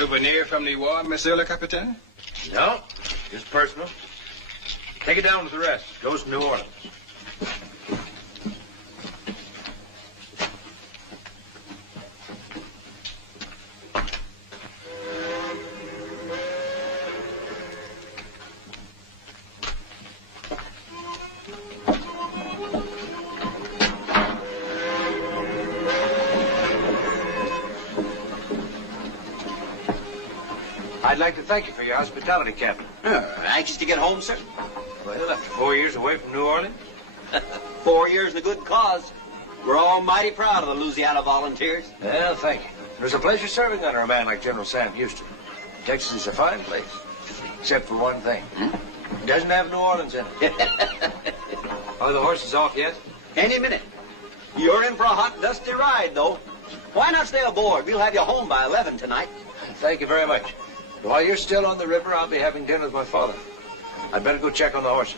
Souvenir from the war, Monsieur le Capitaine? No, just personal. Take it down with the rest. Goes to New Orleans. I'd like to thank you for your hospitality, Captain. Anxious to get home, sir? Well, after 4 years away from New Orleans. 4 years in a good cause. We're all mighty proud of the Louisiana Volunteers. Well, thank you. It was a pleasure serving under a man like General Sam Houston. Texas is a fine place, except for one thing. It doesn't have New Orleans in it. Are the horses off yet? Any minute. You're in for a hot, dusty ride, though. Why not stay aboard? We'll have you home by 11 tonight. Thank you very much. While you're still on the river, I'll be having dinner with my father. I'd better go check on the horses.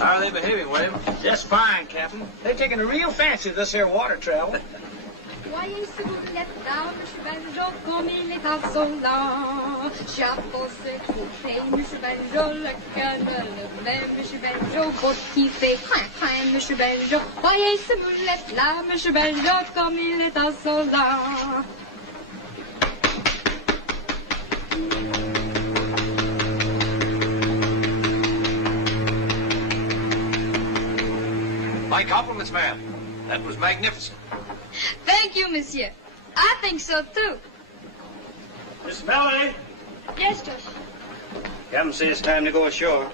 How are they behaving, William? Just fine, Captain. They're taking a real fancy to this here water travel. Voyez si vous l'êtes là, Monsieur Banjo, comme il est insolent. Chapeau se trouver, Monsieur Banjo, le cœur de le même, Monsieur Banjo, faut qui fait crin, Monsieur Banjo. Voyez si vous l'êtes là, Monsieur Banjo, comme il est insolent. My compliments, ma'am. That was magnificent. Thank you, Monsieur. I think so, too. Miss Melanie, Yes, Josh. Captain says it's time to go ashore.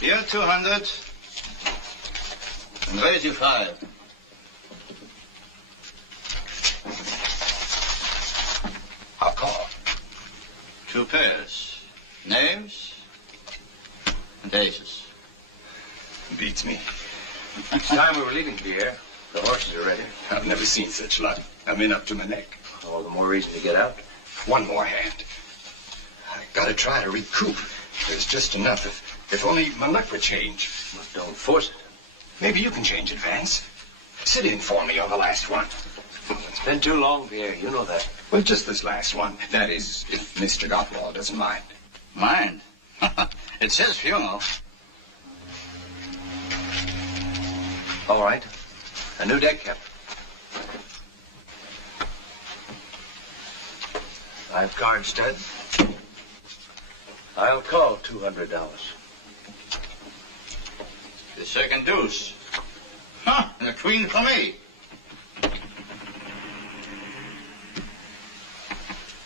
Here, 200. And raise you 5. I'll call. 2 pairs. Names and aces. Beats me. It's time we were leaving, Pierre. The horses are ready. I've never seen such luck. I'm in up to my neck. All the more reason to get out. One more hand. I gotta try to recoup. There's just enough. If only my luck would change. Well, don't force it. Maybe you can change it, Vance. Sit in for me on the last one. It's been too long, Pierre. You know that. Well, just this last one. That is, if Mr. Gottwald doesn't mind. Mind? It's his funeral. All right. A new deck, Captain. I have card stud. I'll call $200. The second deuce. Huh, and a queen for me.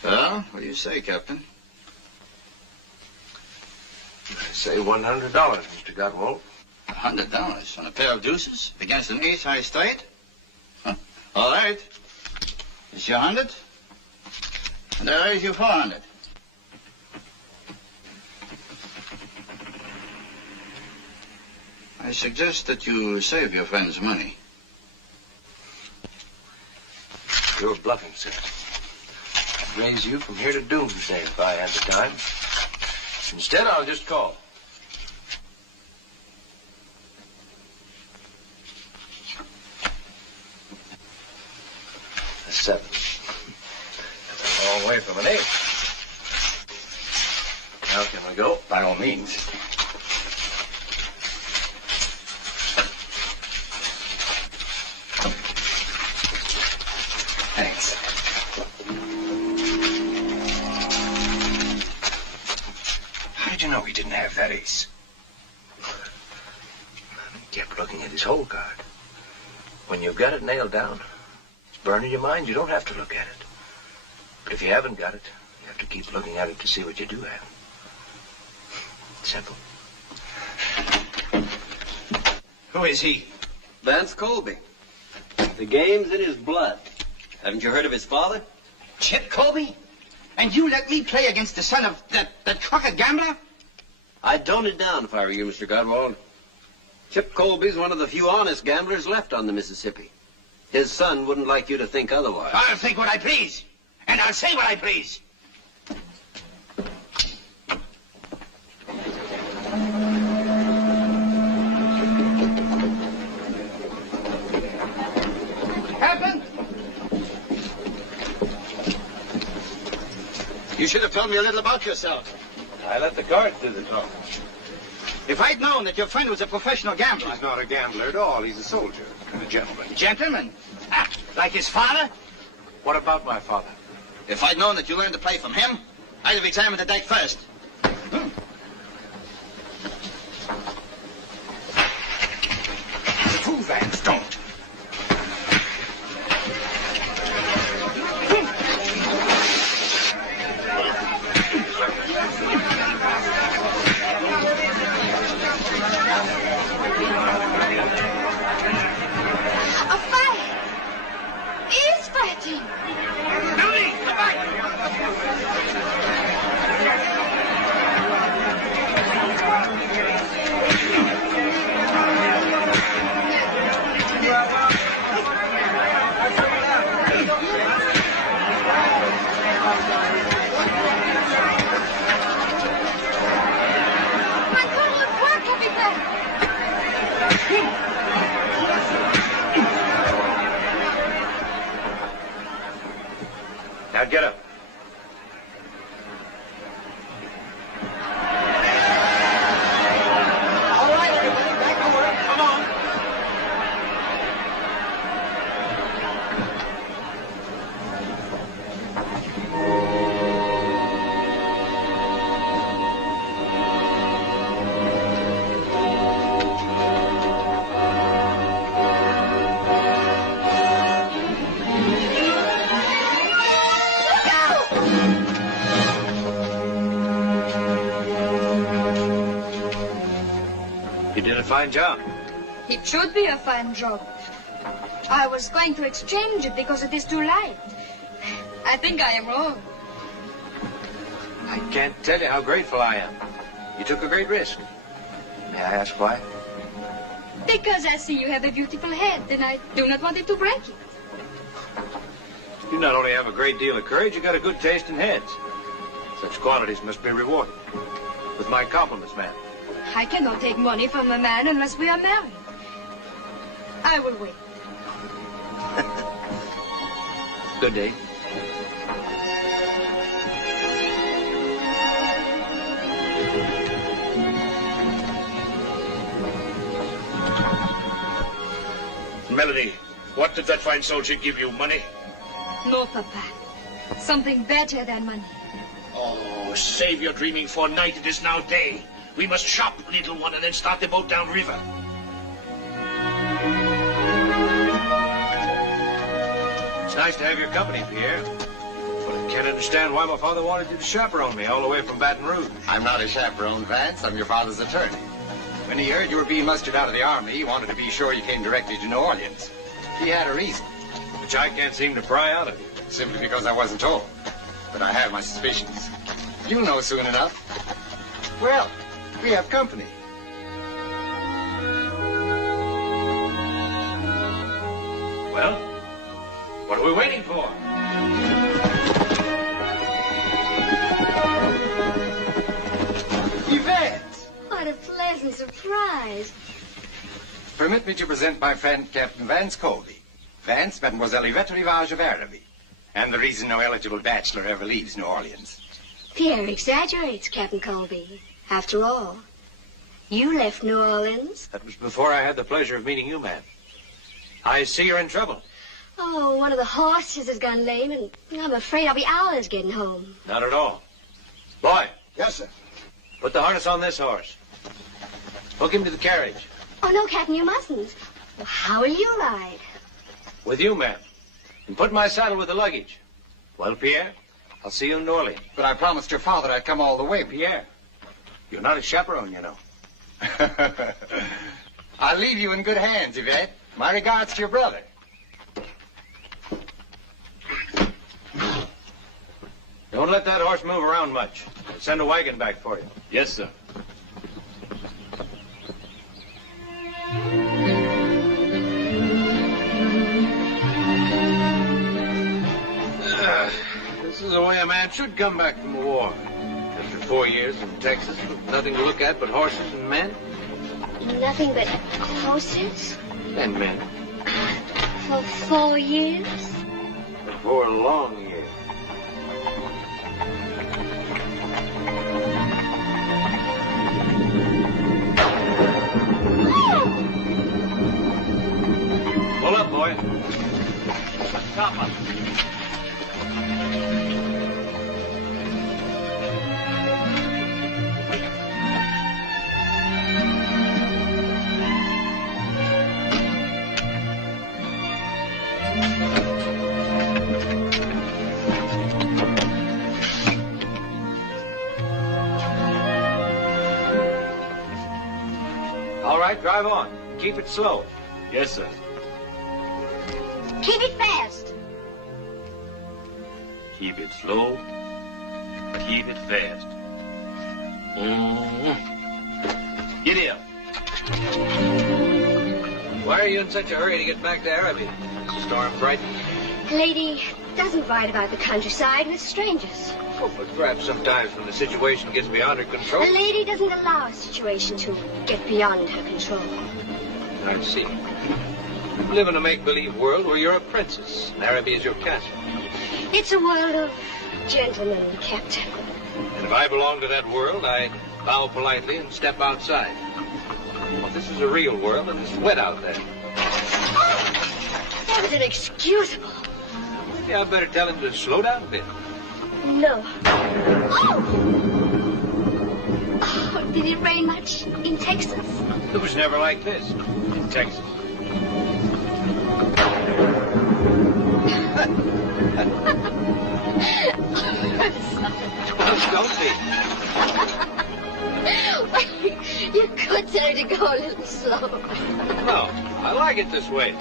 Well, what do you say, Captain? I say $100, Mr. Gottwald. $100 on a pair of deuces against an ace high straight? Huh. All right. It's your 100, and I raise you 400. I suggest that you save your friend's money. You're bluffing, sir. I'd raise you from here to doomsday if I had the time. Instead, I'll just call. A 7. That's a long way from an 8. Now can we go? By all means. Thanks. How did you know he didn't have that ace? He kept looking at his whole card. When you've got it nailed down, it's burning your mind. You don't have to look at it. But if you haven't got it, you have to keep looking at it to see what you do have. Simple. Who is he? Vance Colby. The game's in his blood. Haven't you heard of his father? Chip Colby? And you let me play against the son of that crooked gambler? I'd tone it down if I were you, Mr. Godwald. Chip Colby's one of the few honest gamblers left on the Mississippi. His son wouldn't like you to think otherwise. I'll think what I please, and I'll say what I please. Captain? You should have told me a little about yourself. I let the cards do the talking. If I'd known that your friend was a professional gambler... He's not a gambler at all. He's a soldier and a gentleman. Gentleman? Ah, like his father? What about my father? If I'd known that you learned to play from him, I'd have examined the deck first. The fool Vance, don't. A fight! He's fighting! Billy, come back! My total of work, Happy Bear! Now get up. All right, everybody, back to work. Come on. You did a fine job. It should be a fine job. I was going to exchange it because it is too light. I think I am wrong. I can't tell you how grateful I am. You took a great risk. May I ask why? Because I see you have a beautiful head, and I do not want it to break it. You not only have a great deal of courage, you got a good taste in heads. Such qualities must be rewarded. With my compliments, ma'am. I cannot take money from a man unless we are married. I will wait. Good day. Melody, what did that fine soldier give you? Money? No, Papa. Something better than money. Oh, save your dreaming for night. It is now day. We must shop, little one, and then start the boat down river. It's nice to have your company, Pierre. But I can't understand why my father wanted you to chaperone me all the way from Baton Rouge. I'm not a chaperone, Vance. I'm your father's attorney. When he heard you were being mustered out of the army, he wanted to be sure you came directly to New Orleans. He had a reason. Which I can't seem to pry out of you. Simply because I wasn't told. But I have my suspicions. You'll know soon enough. Well, we have company. Well, what are we waiting for? Yvette! What a pleasant surprise. Permit me to present my friend, Captain Vance Colby. Vance, Mademoiselle Yvette Rivage of Araby. And the reason no eligible bachelor ever leaves New Orleans. Pierre exaggerates, Captain Colby. After all, you left New Orleans. That was before I had the pleasure of meeting you, ma'am. I see you're in trouble. Oh, one of the horses has gone lame, and I'm afraid I'll be hours getting home. Not at all. Boy, Yes, sir. put the harness on this horse. Hook him to the carriage. Oh, no, Captain, you mustn't. Well, how will you ride? With you, ma'am. And put my saddle with the luggage. Well, Pierre, I'll see you in New Orleans. But I promised your father I'd come all the way. Pierre, you're not a chaperone, you know. I'll leave you in good hands, Yvette. My regards to your brother. Don't let that horse move around much. I'll send a wagon back for you. Yes, sir. This is the way a man should come back from the war. After 4 years in Texas with nothing to look at but horses and men. Nothing but horses? And men. For 4 years? For 4 long years. Pull up, boy. Stop up. All right, drive on. Keep it slow. Yes, sir. Keep it fast. Keep it slow. Keep it fast. Get in. Why are you in such a hurry to get back to Araby? Storm frightened? A lady doesn't ride about the countryside with strangers. Oh, but perhaps sometimes when the situation gets beyond her control. A lady doesn't allow a situation to get beyond her control. I see. You live in a make-believe world where you're a princess, and Araby is your castle. It's a world of gentlemen, Captain. And if I belong to that world, I bow politely and step outside. Well, this is a real world, and it's wet out there. That was inexcusable. Maybe I'd better tell him to slow down a bit. No. Oh! Oh, did it rain much in Texas? It was never like this in Texas. Don't be. You could tell her to go a little slow. No, I like it this way.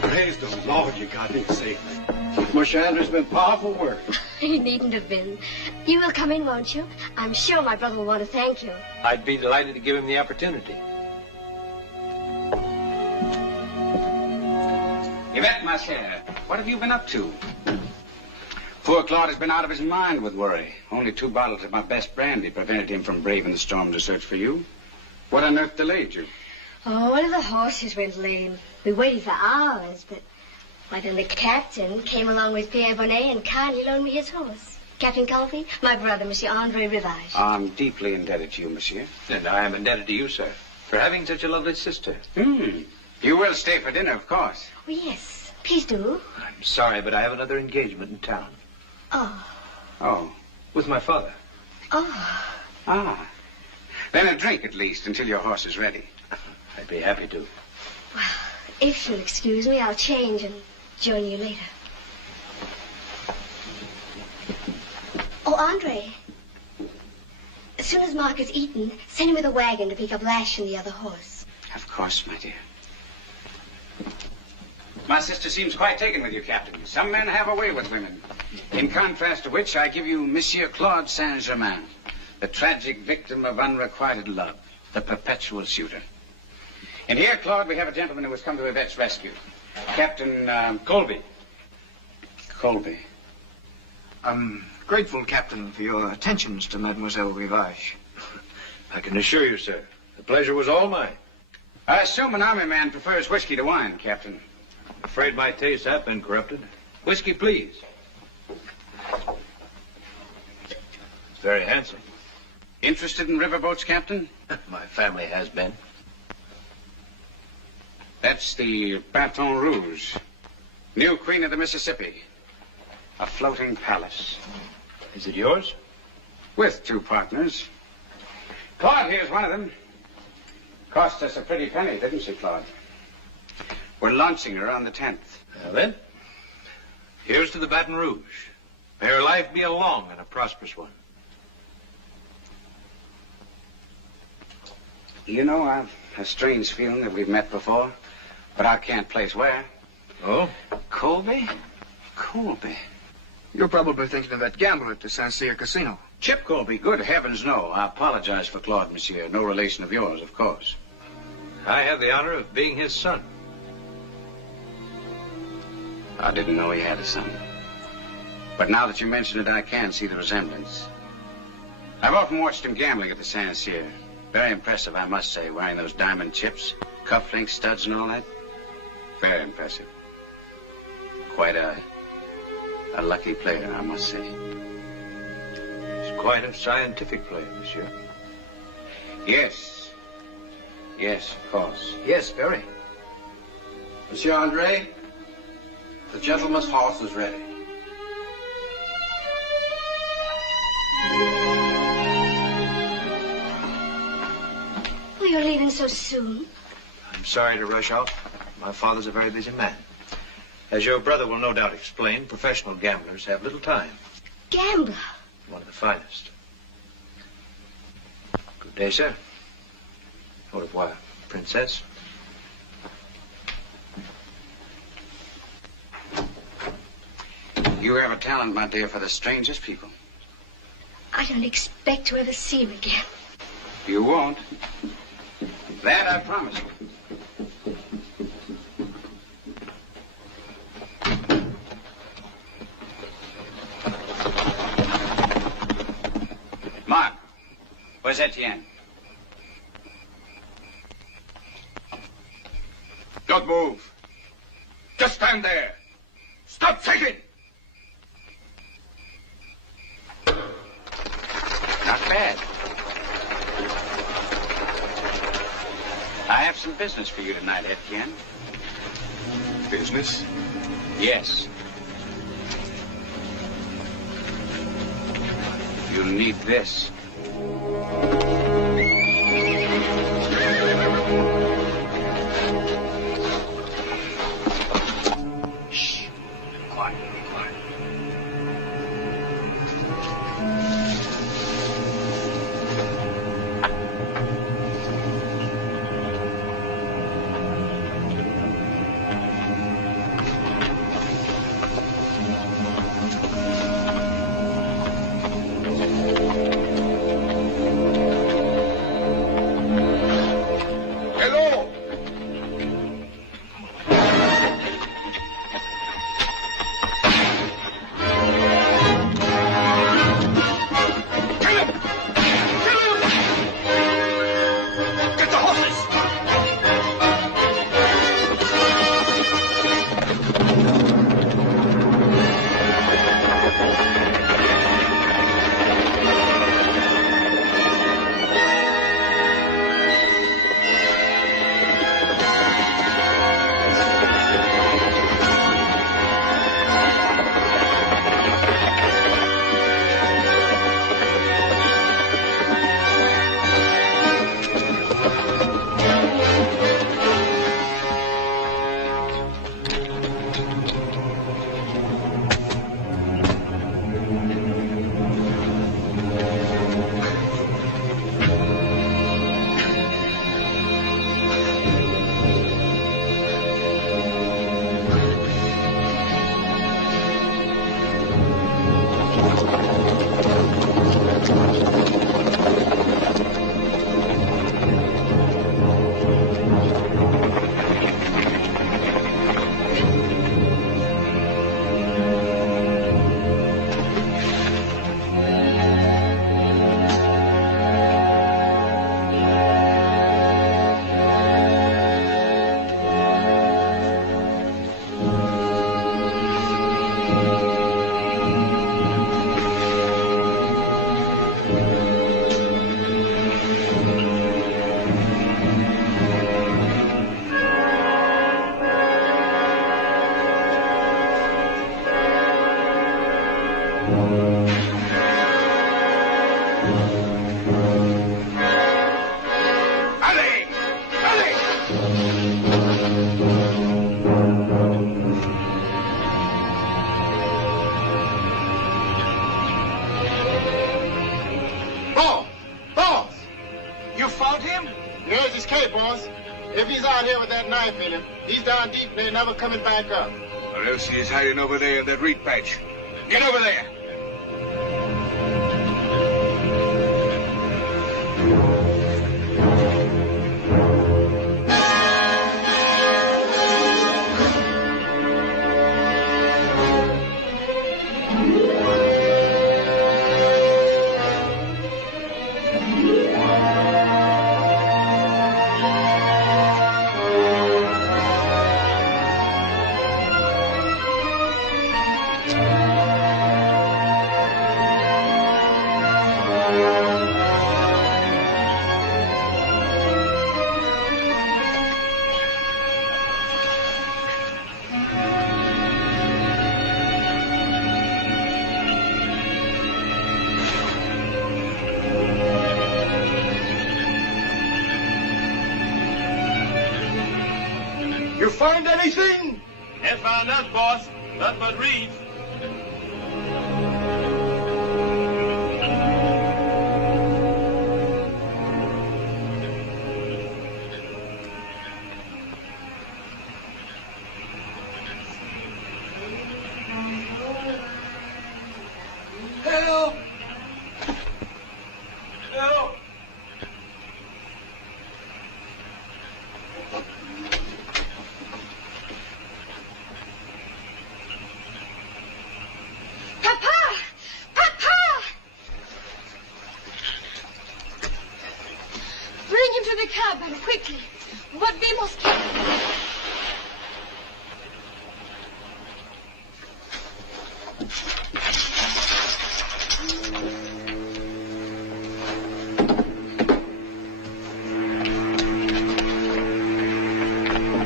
Praise the Lord, you got me safely. Mushandler's been powerful work. He needn't have been. You will come in, won't you? I'm sure my brother will want to thank you. I'd be delighted to give him the opportunity. Yvette, ma chère, what have you been up to? Poor Claude has been out of his mind with worry. Only 2 bottles of my best brandy prevented him from braving the storm to search for you. What on earth delayed you? Oh, one of the horses went lame. We waited for hours, but... Why, then the captain came along with Pierre Bonnet and kindly loaned me his horse. Captain Colby, my brother, Monsieur Andre Rivage. I'm deeply indebted to you, monsieur. And I am indebted to you, sir, for having such a lovely sister. You will stay for dinner, of course. Oh, yes. Please do. I'm sorry, but I have another engagement in town. Oh. Oh. With my father. Oh. Ah. Then a drink, at least, until your horse is ready. I'd be happy to. Well, if you'll excuse me, I'll change and join you later. Oh, Andre. As soon as Mark has eaten, send him with a wagon to pick up Lash and the other horse. Of course, my dear. My sister seems quite taken with you, Captain. Some men have a way with women. In contrast to which, I give you Monsieur Claude Saint-Germain, the tragic victim of unrequited love, the perpetual suitor. And here, Claude, we have a gentleman who has come to Yvette's rescue. Captain, Colby. Colby. I'm grateful, Captain, for your attentions to Mademoiselle Rivage. I can assure you, sir, the pleasure was all mine. I assume an army man prefers whiskey to wine, Captain. I'm afraid my tastes have been corrupted. Whiskey, please. It's very handsome. Interested in riverboats, Captain? My family has been. That's the Baton Rouge, new queen of the Mississippi. A floating palace. Is it yours? With 2 partners. Claude here's one of them. Cost us a pretty penny, didn't she, Claude? We're launching her on the 10th. Now then, here's to the Baton Rouge. May her life be a long and a prosperous one. You know, I've a strange feeling that we've met before, but I can't place where. Oh? Colby? Colby. You're probably thinking of that gambler at the Saint Cyr Casino. Chip Colby? Good heavens, no. I apologize for Claude, monsieur. No relation of yours, of course. I have the honor of being his son. I didn't know he had a son. But now that you mention it, I can see the resemblance. I've often watched him gambling at the Saint Cyr. Very impressive, I must say, wearing those diamond chips, cufflinks, studs, and all that. Very impressive. Quite a lucky player, I must say. He's quite a scientific player, monsieur. Yes. Yes, of course. Yes, very. Monsieur Andre, the gentleman's horse is ready. Oh, you're leaving so soon. I'm sorry to rush out. My father's a very busy man. As your brother will no doubt explain, professional gamblers have little time. Gambler? One of the finest. Good day, sir. Au revoir, princess. You have a talent, my dear, for the strangest people. I don't expect to ever see him again. You won't. That I promise you. Mark, where's Etienne? Don't move. Just stand there. Stop shaking. Not bad. I have some business for you tonight, Etienne. Business? Yes. You'll need this. Shh. Quiet, be quiet. Hello. Kill him! Kill him! Get the horses! Allez! Allez! Boss! Boss! You found him? Yes, out here with that knife in him. He's down deep and they're never coming back up. Or else he is hiding over there in that reed patch. Get over there! You find anything? Ain't found nothing, boss. Nothing but reeds. Help! Help! Bring him to the cabin, quickly. But we must keep him.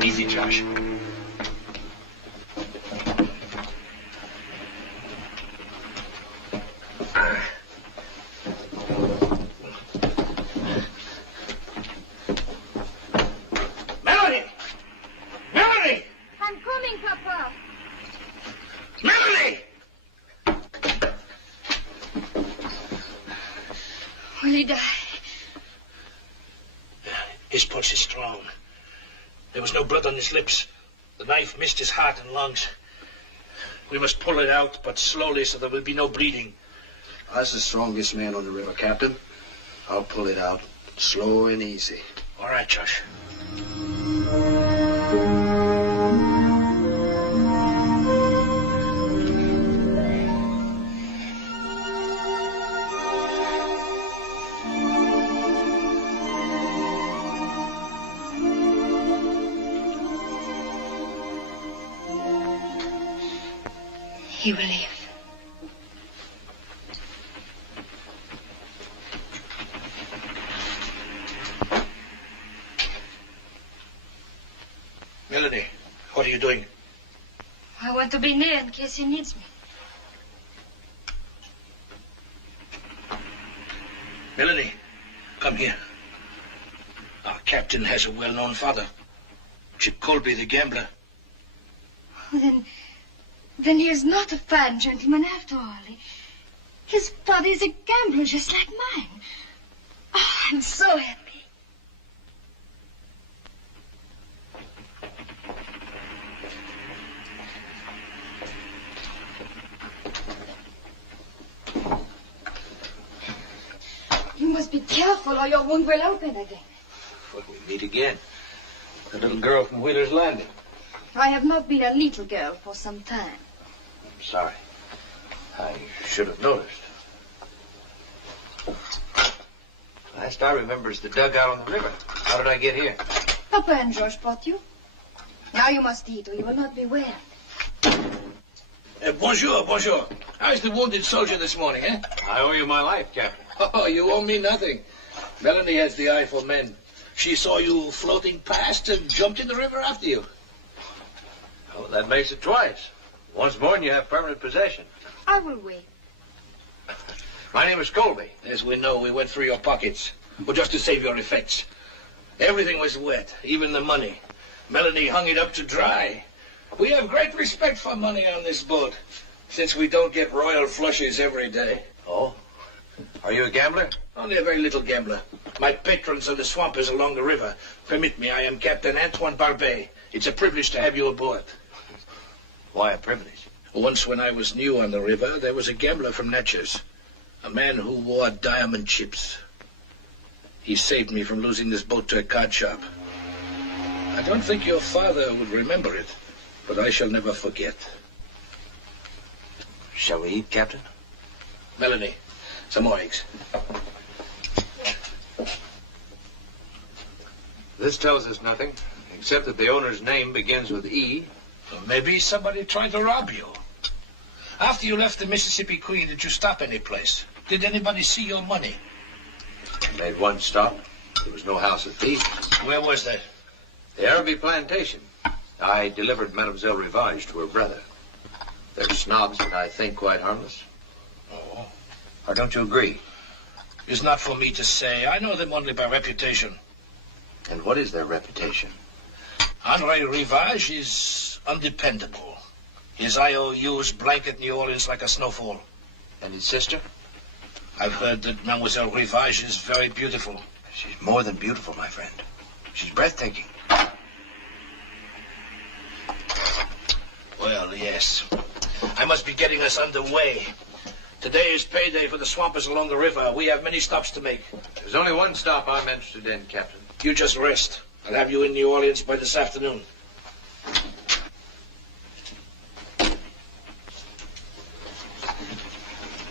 Easy, Josh. Melanie! Melanie! I'm coming, Papa. Melanie! Will he die? His pulse is strong. There was no blood on his lips. The knife missed his heart and lungs. We must pull it out, but slowly, so there will be no bleeding. That's the strongest man on the river, Captain. I'll pull it out, slow and easy. All right, Josh. He will live. Melanie, what are you doing? I want to be near in case he needs me. Melanie, come here. Our captain has a well-known father. Chip Colby, the gambler. Then he is not a fine gentleman after all. His father is a gambler just like mine. Oh, I'm so happy. You must be careful or your wound will open again. When we meet again. The little girl from Wheeler's Landing. I have not been a little girl for some time. I'm sorry. I should have noticed. Last I remember is the dugout on the river. How did I get here? Papa and George brought you. Now you must eat or you will not be well. Bonjour, bonjour. How's the wounded soldier this morning, eh? I owe you my life, Captain. Oh, you owe me nothing. Melanie has the eye for men. She saw you floating past and jumped in the river after you. Oh, that makes it twice. Once more and you have permanent possession. I will wait. My name is Colby. As we know, we went through your pockets. Well, just to save your effects. Everything was wet, even the money. Melanie hung it up to dry. We have great respect for money on this boat, since we don't get royal flushes every day. Oh? Are you a gambler? Only a very little gambler. My patrons are the swampers along the river. Permit me, I am Captain Antoine Barbet. It's a privilege to have you aboard. Why a privilege? Once when I was new on the river, there was a gambler from Natchez. A man who wore diamond chips. He saved me from losing this boat to a card shop. I don't think your father would remember it, but I shall never forget. Shall we eat, Captain? Melanie, some more eggs. This tells us nothing, except that the owner's name begins with E. Well, maybe somebody tried to rob you. After you left the Mississippi Queen, did you stop any place? Did anybody see your money? I made one stop. There was no house of thieves. Where was that? The Araby plantation. I delivered Mademoiselle Rivage to her brother. They're snobs, but I think quite harmless. Oh. Or don't you agree? It's not for me to say. I know them only by reputation. And what is their reputation? Andre Rivage is undependable. His IOUs blanket New Orleans like a snowfall. And his sister? I've heard that Mademoiselle Rivage is very beautiful. She's more than beautiful, my friend. She's breathtaking. Well, yes. I must be getting us underway. Today is payday for the swampers along the river. We have many stops to make. There's only one stop I'm interested in, Captain. You just rest. I'll have you in New Orleans by this afternoon.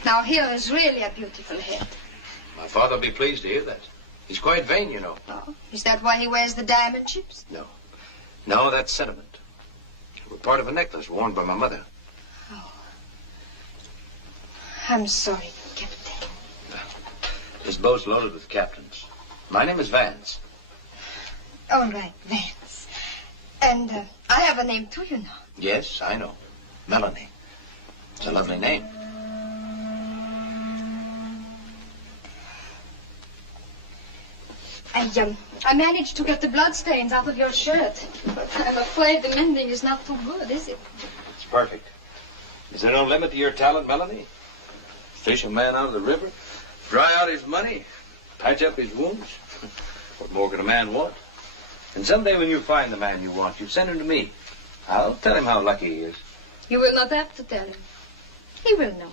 Now here is really a beautiful head. My father will be pleased to hear that. He's quite vain, you know. Oh, is that why he wears the diamond chips? No. No, that's sentiment. They were part of a necklace worn by my mother. Oh. I'm sorry, Captain. This boat's loaded with captains. My name is Vance. All right, Vance. And I have a name too, you know. Yes, I know. Melanie. It's a lovely name. I managed to get the bloodstains out of your shirt. But I'm afraid the mending is not too good, is it? It's perfect. Is there no limit to your talent, Melanie? Fish a man out of the river, dry out his money, patch up his wounds. What more can a man want? And someday when you find the man you want, you send him to me. I'll tell him how lucky he is. You will not have to tell him. He will know.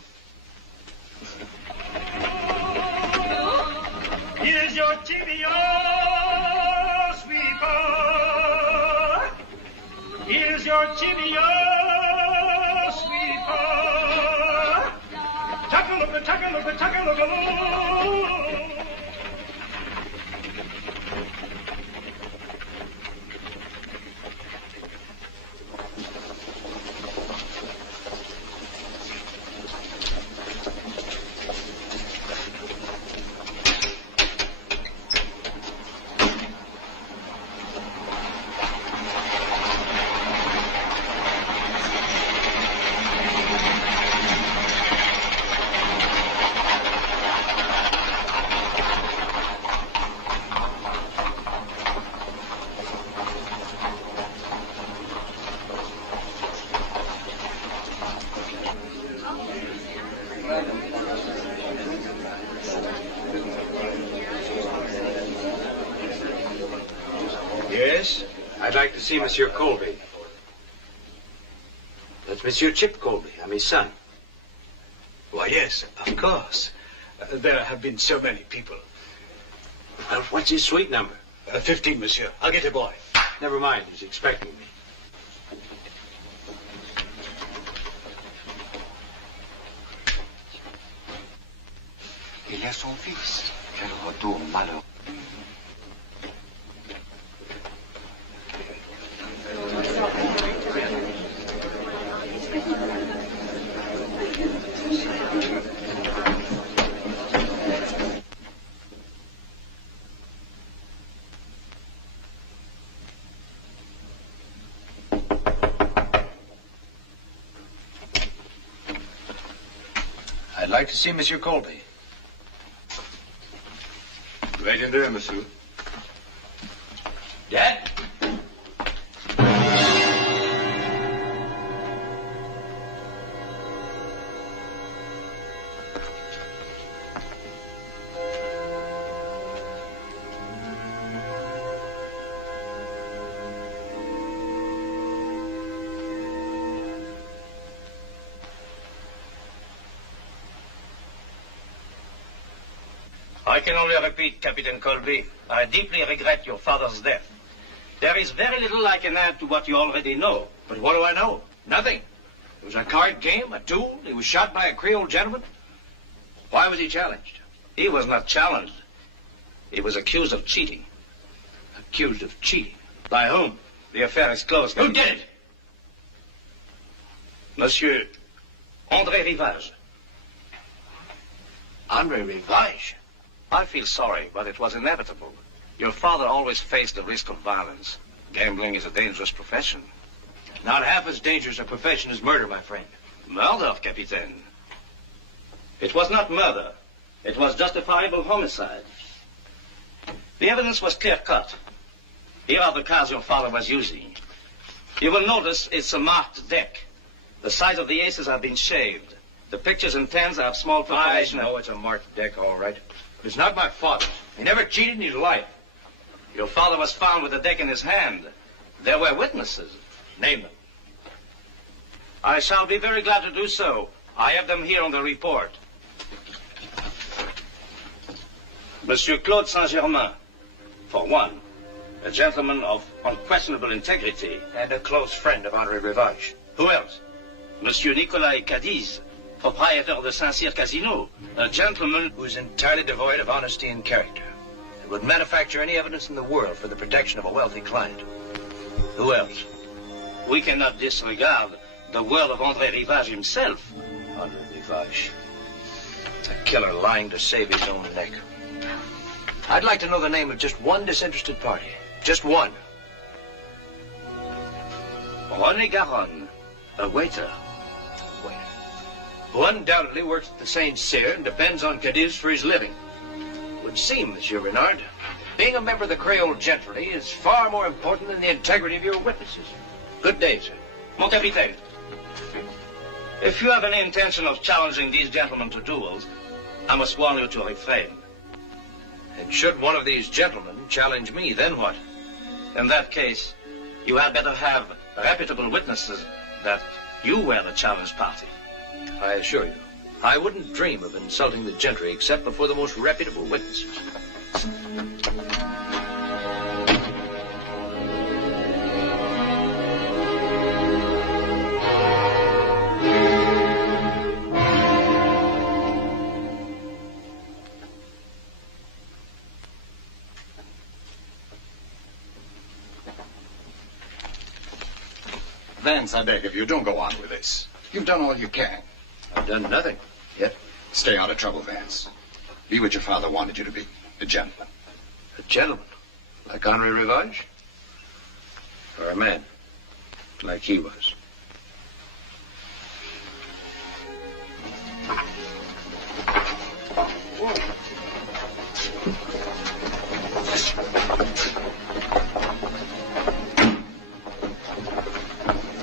Here's your Jimmy, oh, sweetheart. Here's your Jimmy, oh, sweetheart. Tuck-a-look-a, tuck-a-look-a, tuck-a-look-a-loo. Yes? I'd like to see Monsieur Colby. That's Monsieur Chip Colby. I'm his son. Why, yes, of course. There have been so many people. Well, what's his suite number? 15, monsieur. I'll get a boy. Never mind. He's expecting me. Il y a son fils. Quel retour malheureux. I'd like to see Monsieur Colby. Right in there, monsieur. Dad? I can only repeat, Captain Colby. I deeply regret your father's death. There is very little I can add to what you already know. But what do I know? Nothing. It was a card game, a duel. He was shot by a Creole gentleman. Why was he challenged? He was not challenged. He was accused of cheating. Accused of cheating? By whom? The affair is closed. Who did it? Monsieur André Rivage. André Rivage? I feel sorry, but it was inevitable. Your father always faced the risk of violence. Gambling is a dangerous profession. Not half as dangerous a profession as murder, my friend. Murder, Capitaine. It was not murder. It was justifiable homicide. The evidence was clear-cut. Here are the cards your father was using. You will notice it's a marked deck. The sides of the aces have been shaved. The pictures and tens have small preparation. I know it's a marked deck, all right. But it's not my father's. He never cheated in his life. Your father was found with the deck in his hand. There were witnesses. Name them. I shall be very glad to do so. I have them here on the report. Monsieur Claude Saint-Germain, for one, a gentleman of unquestionable integrity. And a close friend of André Rivage. Who else? Monsieur Nicolas Cadiz, proprietor of the Saint-Cyr Casino, a gentleman who is entirely devoid of honesty and character, and would manufacture any evidence in the world for the protection of a wealthy client. Who else? We cannot disregard the word of André Rivage himself. André Rivage. A killer lying to save his own neck. I'd like to know the name of just one disinterested party. Just one. René Garonne, a waiter. Who undoubtedly works at the Saint-Cyr and depends on Cadiz for his living. Would seem, Monsieur Renard, being a member of the Creole gentry is far more important than the integrity of your witnesses. Good day, sir. Mon capitaine, if you have any intention of challenging these gentlemen to duels, I must warn you to refrain. And should one of these gentlemen challenge me, then what? In that case, you had better have reputable witnesses that you were the challenged party. I assure you, I wouldn't dream of insulting the gentry except before the most reputable witnesses. Vance, I beg of you, don't go on with this. You've done all you can. I've done nothing yet. Stay out of trouble, Vance. Be what your father wanted you to be, a gentleman. A gentleman? Like André Rivage? Or a man? Like he was?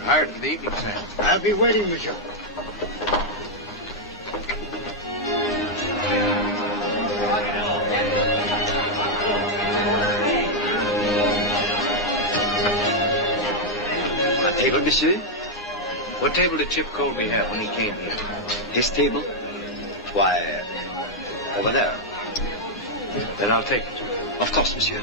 Hired for the evening, sir. I'll be waiting, monsieur. A table, monsieur? What table did Chip Colby have when he came here? His table? Why, over there. Then I'll take it. Of course, monsieur.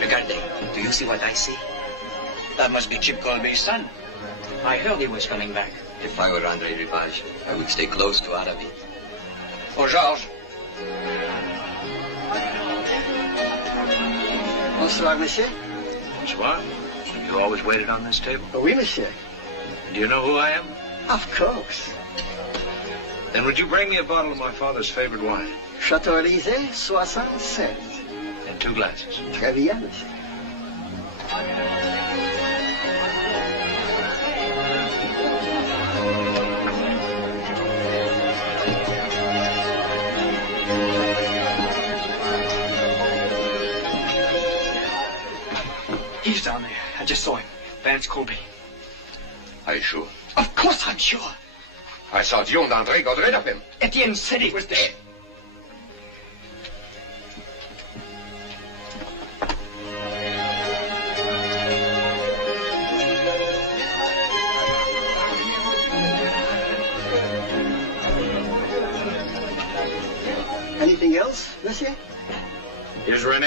Regardez, do you see what I see? That must be Chip Colby's son. I heard he was coming back. If I were André Rivage, I would stay close to Arabi. Oh, Georges. Bonsoir, monsieur. Bonsoir. You always waited on this table? Oui, monsieur. Do you know who I am? Of course. Then would you bring me a bottle of my father's favorite wine? Chateau Élysée, 76. And 2 glasses. Très bien, monsieur. He's down there. I just saw him. Vance Colby. Are you sure? Of course I'm sure. I thought you and André got rid of him. Etienne said he was dead.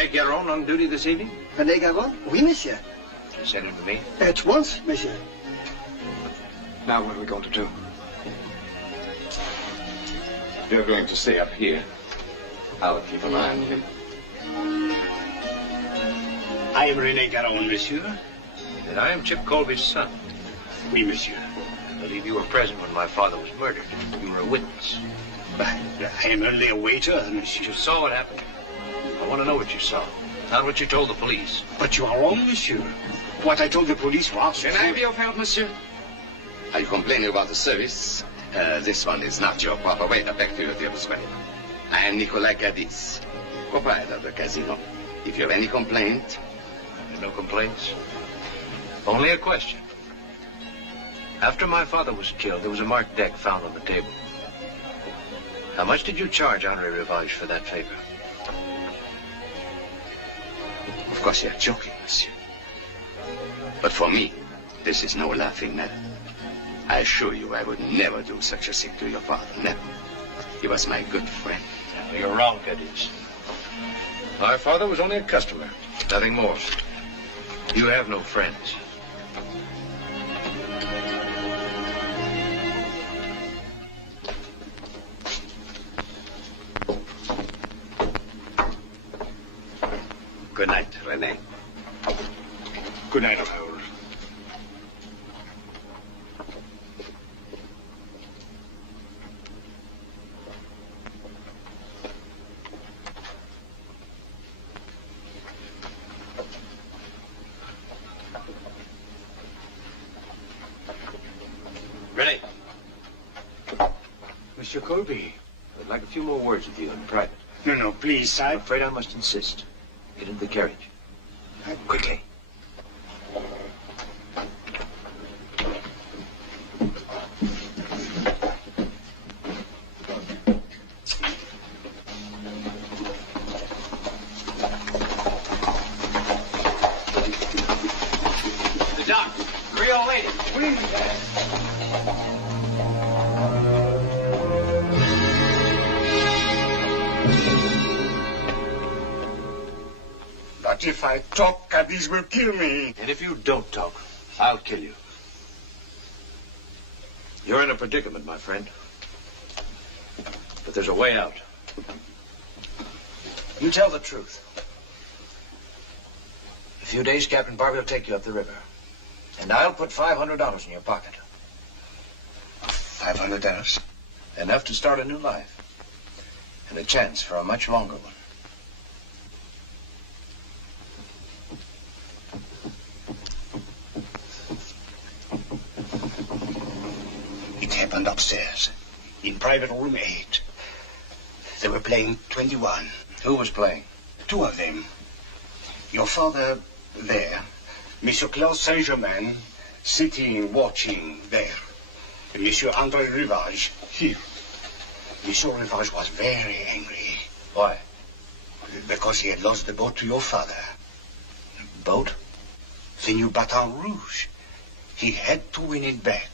Rene Garon on duty this evening? Rene Garon? Oui, monsieur. Can you send him to me? At once, monsieur. Now what are we going to do? You're going to stay up here. I'll keep an eye on him. I am Rene Garon, monsieur. And I am Chip Colby's son. Oui, monsieur. I believe you were present when my father was murdered. You were a witness. But I am only a waiter, monsieur. You saw what happened. I want to know what you saw, not what you told the police. But you are wrong, monsieur. What I told the police was... Can I be of help, monsieur? Are you complaining about the service? This one is not your proper way. I beg to you, dear Monsieur. I am Nicolas Cadiz, proprietor of the casino. If you have any complaint... No complaints. Only a question. After my father was killed, there was a marked deck found on the table. How much did you charge Henri Rivage for that favor? Of course, you're joking, monsieur. But for me, this is no laughing matter. I assure you I would never do such a thing to your father, never. He was my good friend. You're wrong, Cadiz. My father was only a customer, nothing more. You have no friends. Good night, Rene. Good night, Raoul. Rene. Monsieur Colby. I'd like a few more words with you in private. No, please, I'm afraid I must insist. Get into the carriage. Quickly. The doc. Creole lady. But if I talk, Cadiz will kill me. And if you don't talk, I'll kill you. You're in a predicament, my friend. But there's a way out. You tell the truth. In a few days, Captain Barbie will take you up the river. And I'll put $500 in your pocket. $500? Enough to start a new life. And a chance for a much longer one. It happened upstairs, in private room 8. They were playing 21. Who was playing? 2 of them. Your father there, Monsieur Claude Saint-Germain, sitting, watching there. And Monsieur André Rivage here. Monsieur Rivage was very angry. Why? Because he had lost the boat to your father. Boat? The new Baton Rouge. He had to win it back.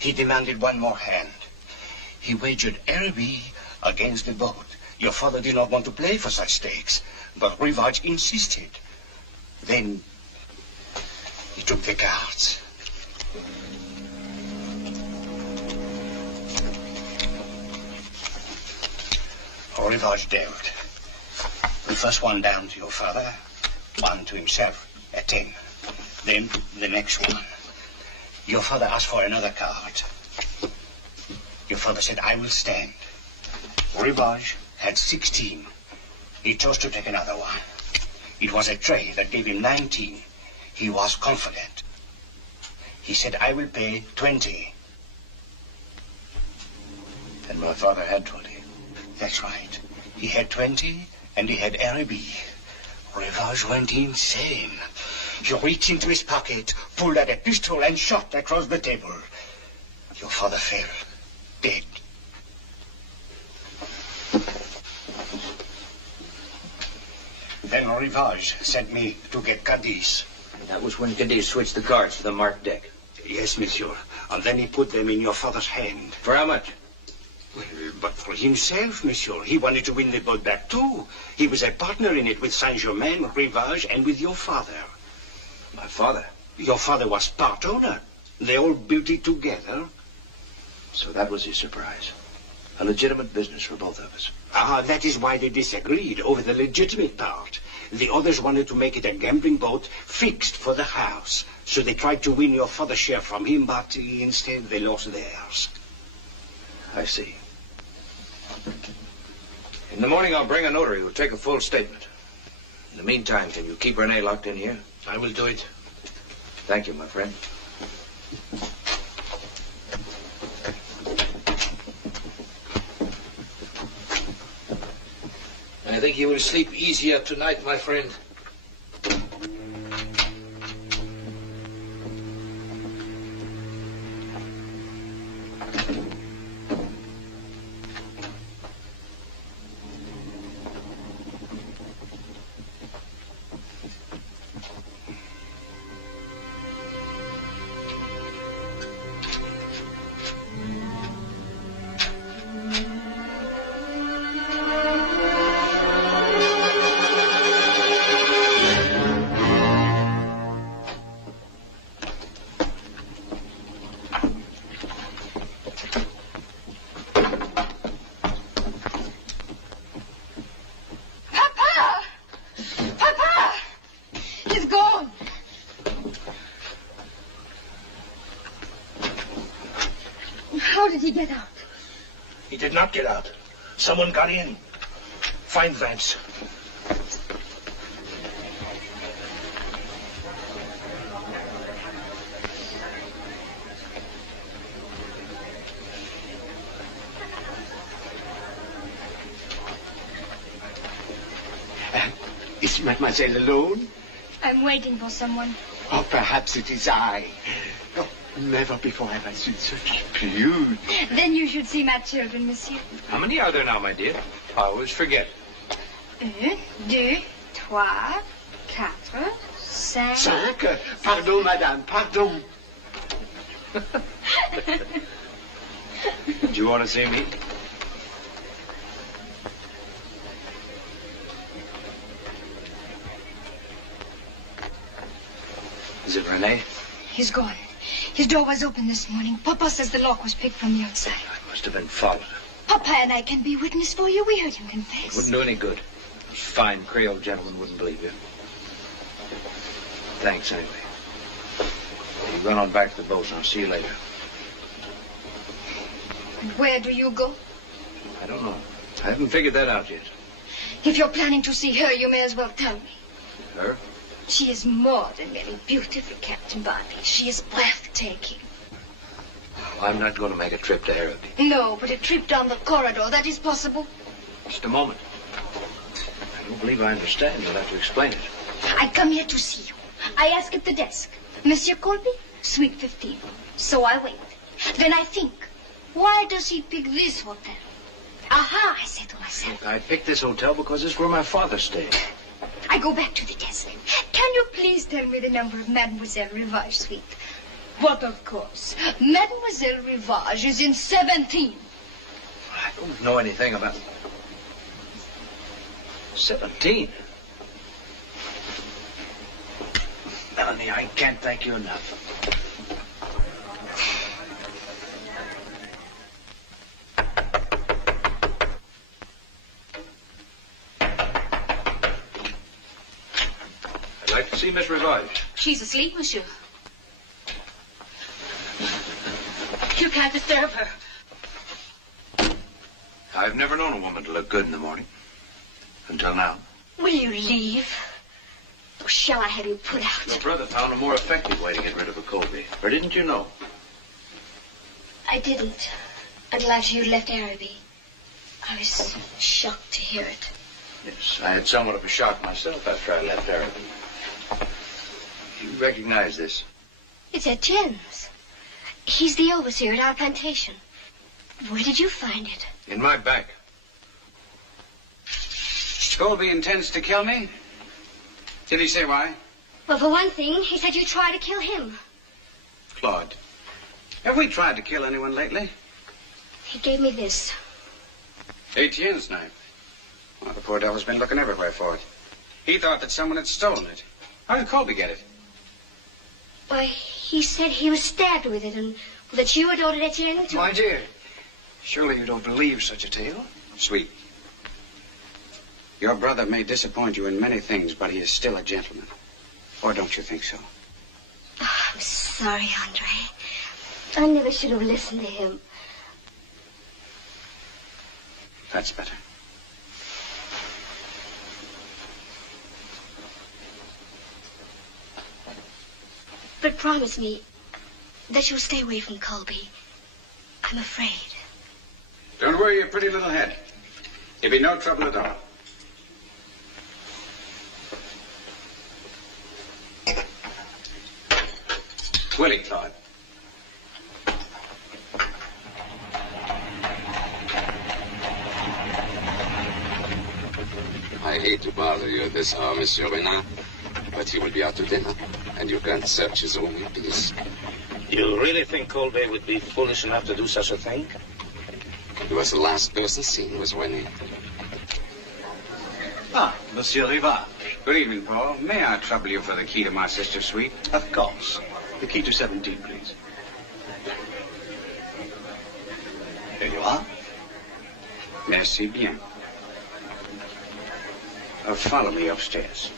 He demanded one more hand. He wagered Araby against the boat. Your father did not want to play for such stakes, but Rivage insisted. Then he took the cards. Rivage dealt. The first one down to your father, one to himself at 10. Then the next one. Your father asked for another card. Your father said, I will stand. Rivage had 16. He chose to take another one. It was a tray that gave him 19. He was confident. He said, I will pay 20. And my father had 20. That's right. He had 20, and he had Araby. Rivage went insane. He reached into his pocket, pulled out a pistol, and shot across the table. Your father fell, dead. Then Rivage sent me to get Cadiz. That was when Cadiz switched the cards to the marked deck. Yes, monsieur. And then he put them in your father's hand. For how much? Well, but for himself, monsieur. He wanted to win the boat back, too. He was a partner in it with Saint-Germain, Rivage, and with your father. My father? Your father was part owner. They all built it together. So that was his surprise. A legitimate business for both of us. That is why they disagreed over the legitimate part. The others wanted to make it a gambling boat fixed for the house. So they tried to win your father's share from him, but instead they lost theirs. I see. In the morning, I'll bring a notary who'll take a full statement. In the meantime, can you keep Renee locked in here? I will do it. Thank you, my friend. I think you will sleep easier tonight, my friend. How did he get out? He did not get out. Someone got in. Find Vance. Is Mademoiselle alone? I'm waiting for someone. Oh, perhaps it is I. Oh, never before have I seen such beauty. Then you should see my children, monsieur. How many are there now, my dear? I always forget. 1, 2, 3, 4, 5. 5? Pardon, madame, pardon. Do you want to see me? Is it Rene? He's gone. His door was open this morning. Papa says the lock was picked from the outside. I must have been followed. Papa and I can be witness for you. We heard him confess. It wouldn't do any good. Those fine Creole gentlemen wouldn't believe you. Thanks, anyway. You run on back to the boat, and I'll see you later. And where do you go? I don't know. I haven't figured that out yet. If you're planning to see her, you may as well tell me. Her? She is more than merely beautiful, Captain Bartley. She is breathtaking. Well, I'm not going to make a trip to Araby. No, but a trip down the corridor, that is possible. Just a moment. I don't believe I understand. You'll have to explain it. I come here to see you. I ask at the desk, Monsieur Colby, suite 15. So I wait. Then I think, why does he pick this hotel? Aha, I say to myself. Look, I picked this hotel because it's where my father stayed. I go back to the desk. Can you please tell me the number of Mademoiselle Rivage suite? But of course, Mademoiselle Rivage is in 17. I don't know anything about 17. Melanie, I can't thank you enough. I'd like to see Miss Rivage. She's asleep, monsieur. You can't disturb her. I've never known a woman to look good in the morning. Until now. Will you leave? Or shall I have you put out? Your brother found a more effective way to get rid of a Colby. Or didn't you know? I didn't. Until after you left Araby. I was shocked to hear it. Yes, I had somewhat of a shock myself after I left Araby. You recognize this? It's Etienne's. He's the overseer at our plantation. Where did you find it? In my bag. Colby intends to kill me? Did he say why? Well, for one thing, he said you tried to kill him. Claude, have we tried to kill anyone lately? He gave me this. Etienne's knife. Well, the poor devil's been looking everywhere for it. He thought that someone had stolen it. How did Colby get it? Why, he said he was stabbed with it and that you had ordered Etienne to... My dear, surely you don't believe such a tale? Sweet. Your brother may disappoint you in many things, but he is still a gentleman. Or don't you think so? Oh, I'm sorry, Andre. I never should have listened to him. That's better. But promise me that you'll stay away from Colby. I'm afraid. Don't worry your pretty little head. There'll be no trouble at all. Willie, Claude. I hate to bother you at this hour, Monsieur Renard, but he will be out to dinner, and you can't search his room in peace. You really think Colby would be foolish enough to do such a thing? He was the last person seen with Winnie. Ah, Monsieur Rivard. Good evening, Paul. May I trouble you for the key to my sister's suite? Of course. The key to 17, please. Here you are. Merci bien. Follow me upstairs.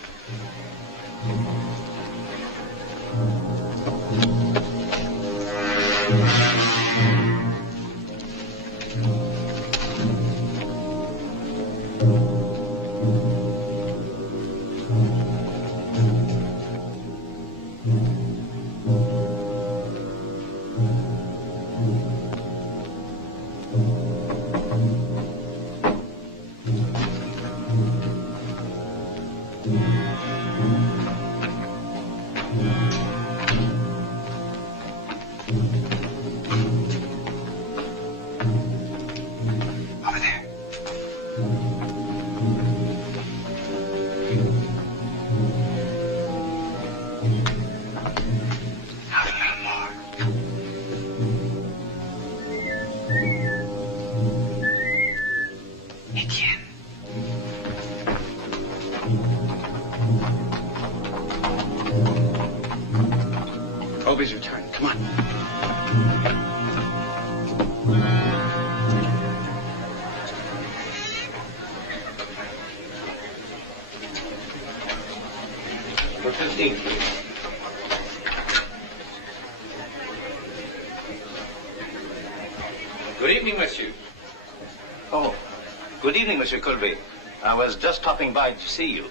Colby's return. Come on. For 15, please. Good evening, monsieur. Oh, good evening, Monsieur Colby. I was just stopping by to see you.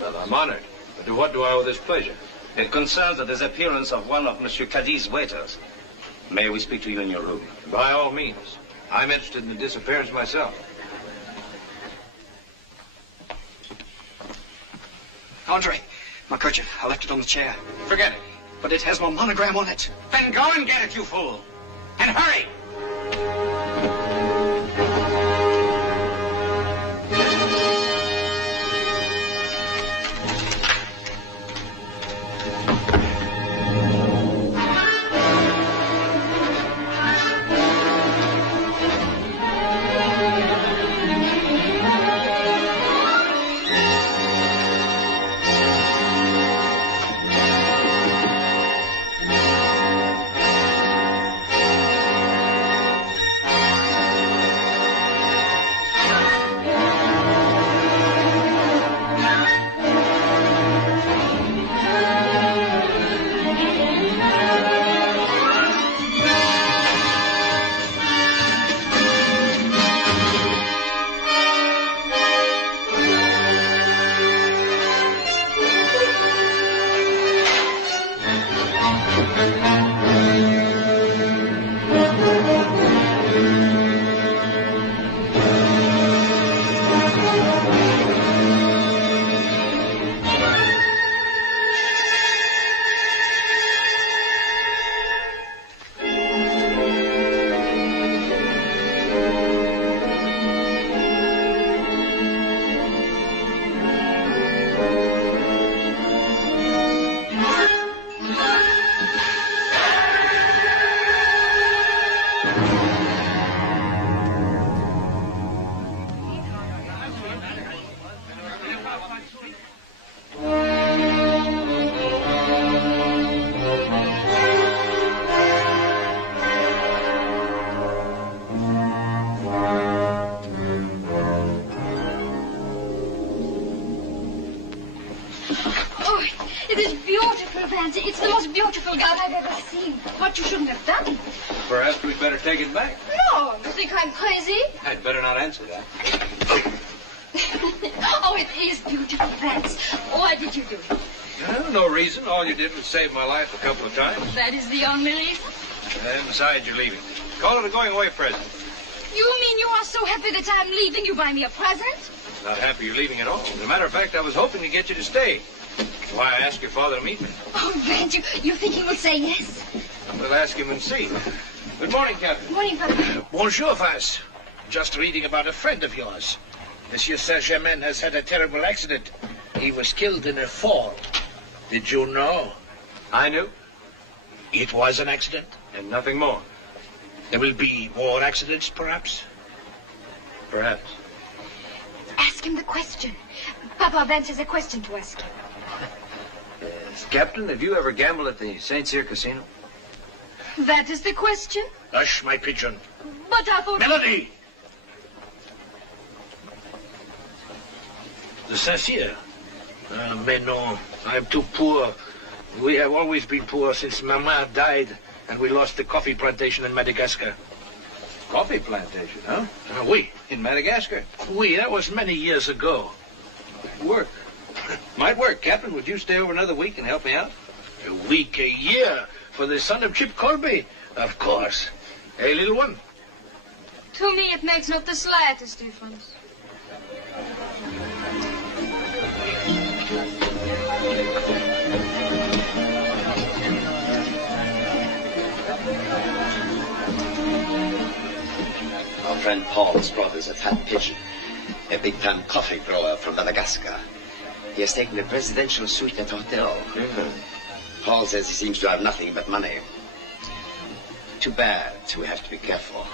Well, I'm honored. But to what do I owe this pleasure? It concerns the disappearance of one of Monsieur Caddy's waiters. May we speak to you in your room? By all means. I'm interested in the disappearance myself. Andre, my kerchief. I left it on the chair. Forget it. But it has my monogram on it. Then go and get it, you fool. And hurry! It's the most beautiful gown I've ever seen. But you shouldn't have done. Perhaps we'd better take it back. No, you think I'm crazy? I'd better not answer that. Oh, it is beautiful, Vance. Why did you do it? No reason. All you did was save my life a couple of times. That is the only reason? And besides, you're leaving. Call it a going-away present. You mean you are so happy that I'm leaving, you buy me a present? Not happy you're leaving at all. As a matter of fact, I was hoping to get you to stay. That's why I asked your father to meet me. Oh, Vance, you think he will say yes? We'll ask him and see. Good morning, Captain. Morning, Papa. Bonjour, Vance. Just reading about a friend of yours. Monsieur Saint-Germain has had a terrible accident. He was killed in a fall. Did you know? I knew. It was an accident? And nothing more. There will be more accidents, perhaps? Perhaps. Ask him the question. Papa, Vance has a question to ask him. Yes. Captain, have you ever gambled at the St. Cyr Casino? That is the question? Hush, my pigeon. But I thought... Melody! The Saint-Cyr. Mais no, I'm too poor. We have always been poor since Mama died and we lost the coffee plantation in Madagascar. Coffee plantation, huh? Oui. In Madagascar? Oui, that was many years ago. Work. Might work, Captain. Would you stay over another week and help me out? A week, a year, for the son of Chip Colby? Of course. Hey, little one? To me, it makes not the slightest difference. Our friend Paul's brother's a fat pigeon, a big-time coffee grower from Madagascar. He has taken a presidential suite at the hotel. Paul says he seems to have nothing but money. Too bad, so we have to be careful.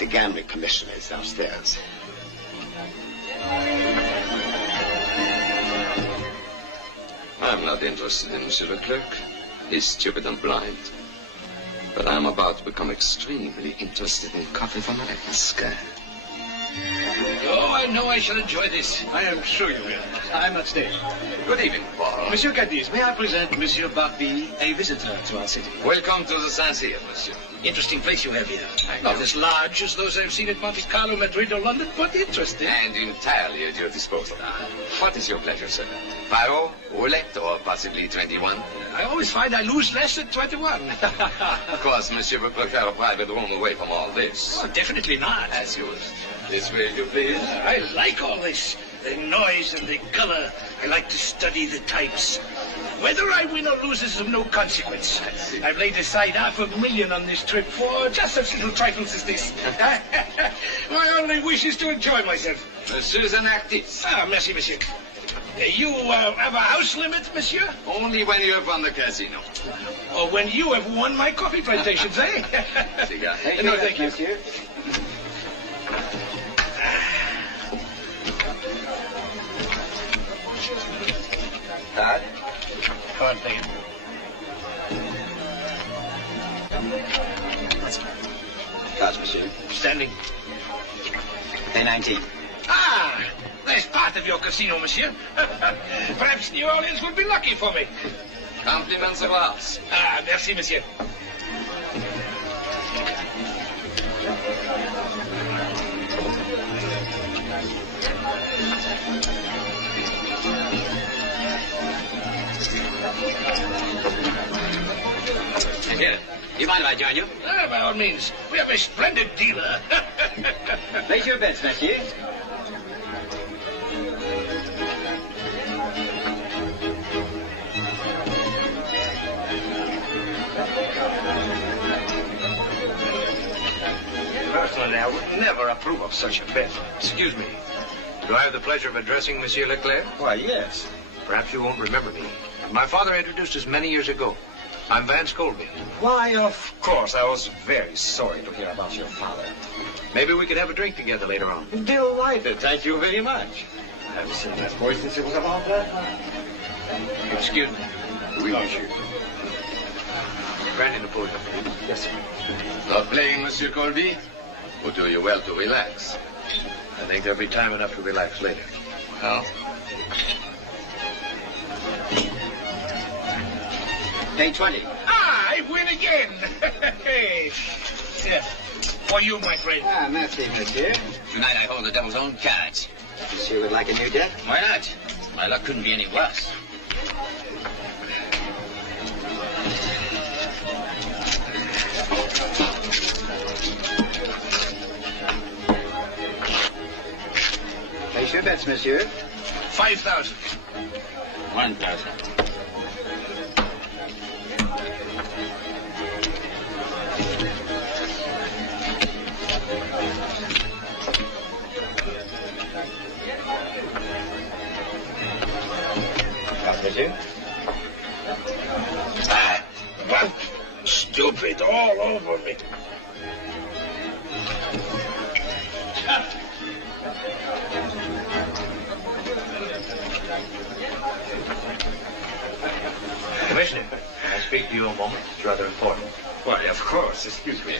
The gambling commissioner is downstairs. I'm not interested in Monsieur Leclerc. He's stupid and blind. But I'm about to become extremely interested in coffee from Madagascar. Oh, I know I shall enjoy this. I am sure you will. I'm not staying. Good evening, Paul. Monsieur Cadiz, may I present Monsieur Barbie, a visitor to our city? Welcome to the St. Cyr, monsieur. Interesting place you have here. Not as large as those I've seen at Monte Carlo, Madrid, or London, but interesting. And entirely at your disposal. What is your pleasure, sir? Paro, roulette, or possibly 21? I always find I lose less at 21. Of course, monsieur would prefer a private room away from all this. Oh, definitely not. As usual. This way, you please. I like all this. The noise and the color. I like to study the types. Whether I win or lose is of no consequence. I've laid aside $500,000 on this trip for just such little trifles as this. My only wish is to enjoy myself. Monsieur's an artiste. Ah, merci, monsieur. You have a house limit, monsieur? Only when you have won the casino. Or when you have won my coffee plantations, eh? Cigar. No, thank you. Monsieur. Card? Card, thank you. Cards, monsieur. Standing. Pay 19. Ah! That's part of your casino, monsieur. Perhaps New Orleans would be lucky for me. Compliments of ours. Ah, merci, monsieur. Here, you mind if I join you? Ah, by all means. We have a splendid dealer. Place your bets, monsieur. Personally, I would never approve of such a bet. Excuse me. Do I have the pleasure of addressing Monsieur Leclerc? Why, yes. Perhaps you won't remember me. My father introduced us many years ago. I'm Vance Colby. Why, of course. I was very sorry to hear about your father. Maybe we could have a drink together later on. Delighted. Thank you very much. I haven't seen that boy since it was about that time. Excuse me. Oui, monsieur. Brandy Napoleon. Yes, sir. Not playing, Monsieur Colby? Would do you well to relax. I think there'll be time enough to relax later. Well, Pay 20. Ah, I win again. Here, for you, my friend. Ah, merci, monsieur. Tonight I hold the devil's own cards. Monsieur would like a new deck? Why not? My luck couldn't be any worse. Place your bets, monsieur. 5,000. 1,000. Monsieur? What? Stupid all over me. Commissioner, can I speak to you a moment? It's rather important. Why, of course. Excuse me.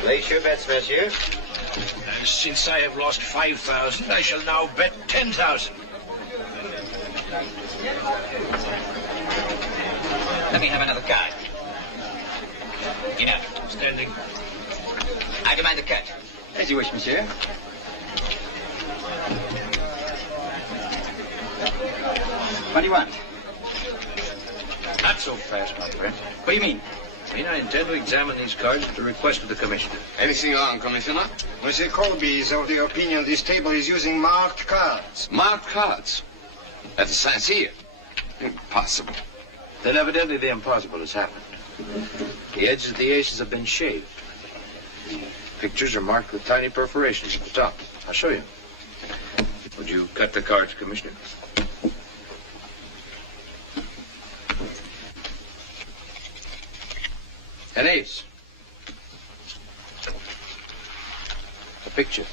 Place your bets, monsieur. And since I have lost 5,000, I shall now bet 10,000. Let me have another card. Enough. Standing. I demand a cut. As you wish, monsieur. What do you want? Not so fast, my friend. What do you mean? I intend to examine these cards at the request of the commissioner. Anything wrong, Commissioner? Monsieur Colby is of the opinion this table is using marked cards. Marked cards? At the Saint-Cyr? Impossible. Then evidently the impossible has happened. The edges of the aces have been shaved. The pictures are marked with tiny perforations at the top. I'll show you. Would you cut the cards, Commissioner? An ace. A picture.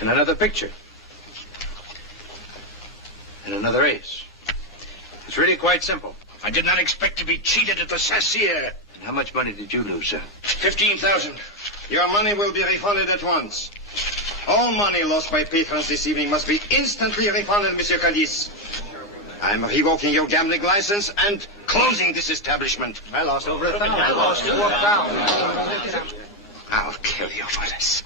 And another picture. And another ace. It's really quite simple. I did not expect to be cheated at the Saint-Cyr. And how much money did you lose, sir? 15,000. Your money will be refunded at once. All money lost by patrons this evening must be instantly refunded, Monsieur Cadiz. I'm revoking your gambling license and closing this establishment. I lost over 1,000. I lost 4,000. I'll kill you for this.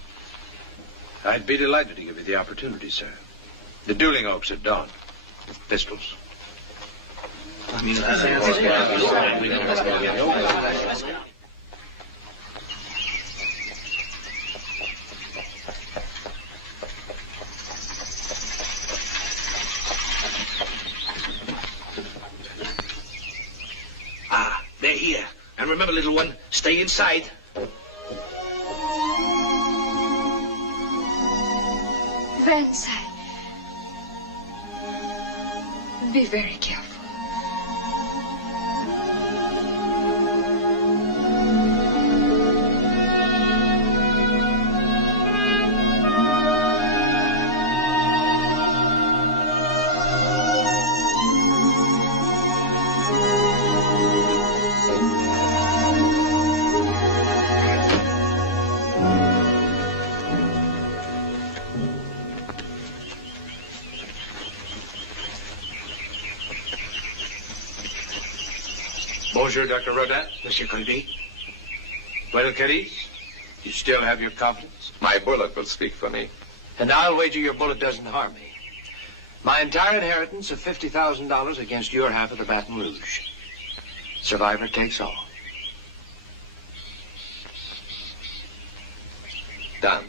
I'd be delighted to give you the opportunity, sir. The dueling oaks at dawn. Pistols. Ah, they're here. And remember, little one, stay inside. Vance, be very careful. Bonjour, Dr. Rodin. Monsieur Colby. Well, Cadiz, you still have your confidence? My bullet will speak for me. And I'll wager your bullet doesn't harm me. My entire inheritance of $50,000 against your half of the Baton Rouge. Survivor takes all. Done.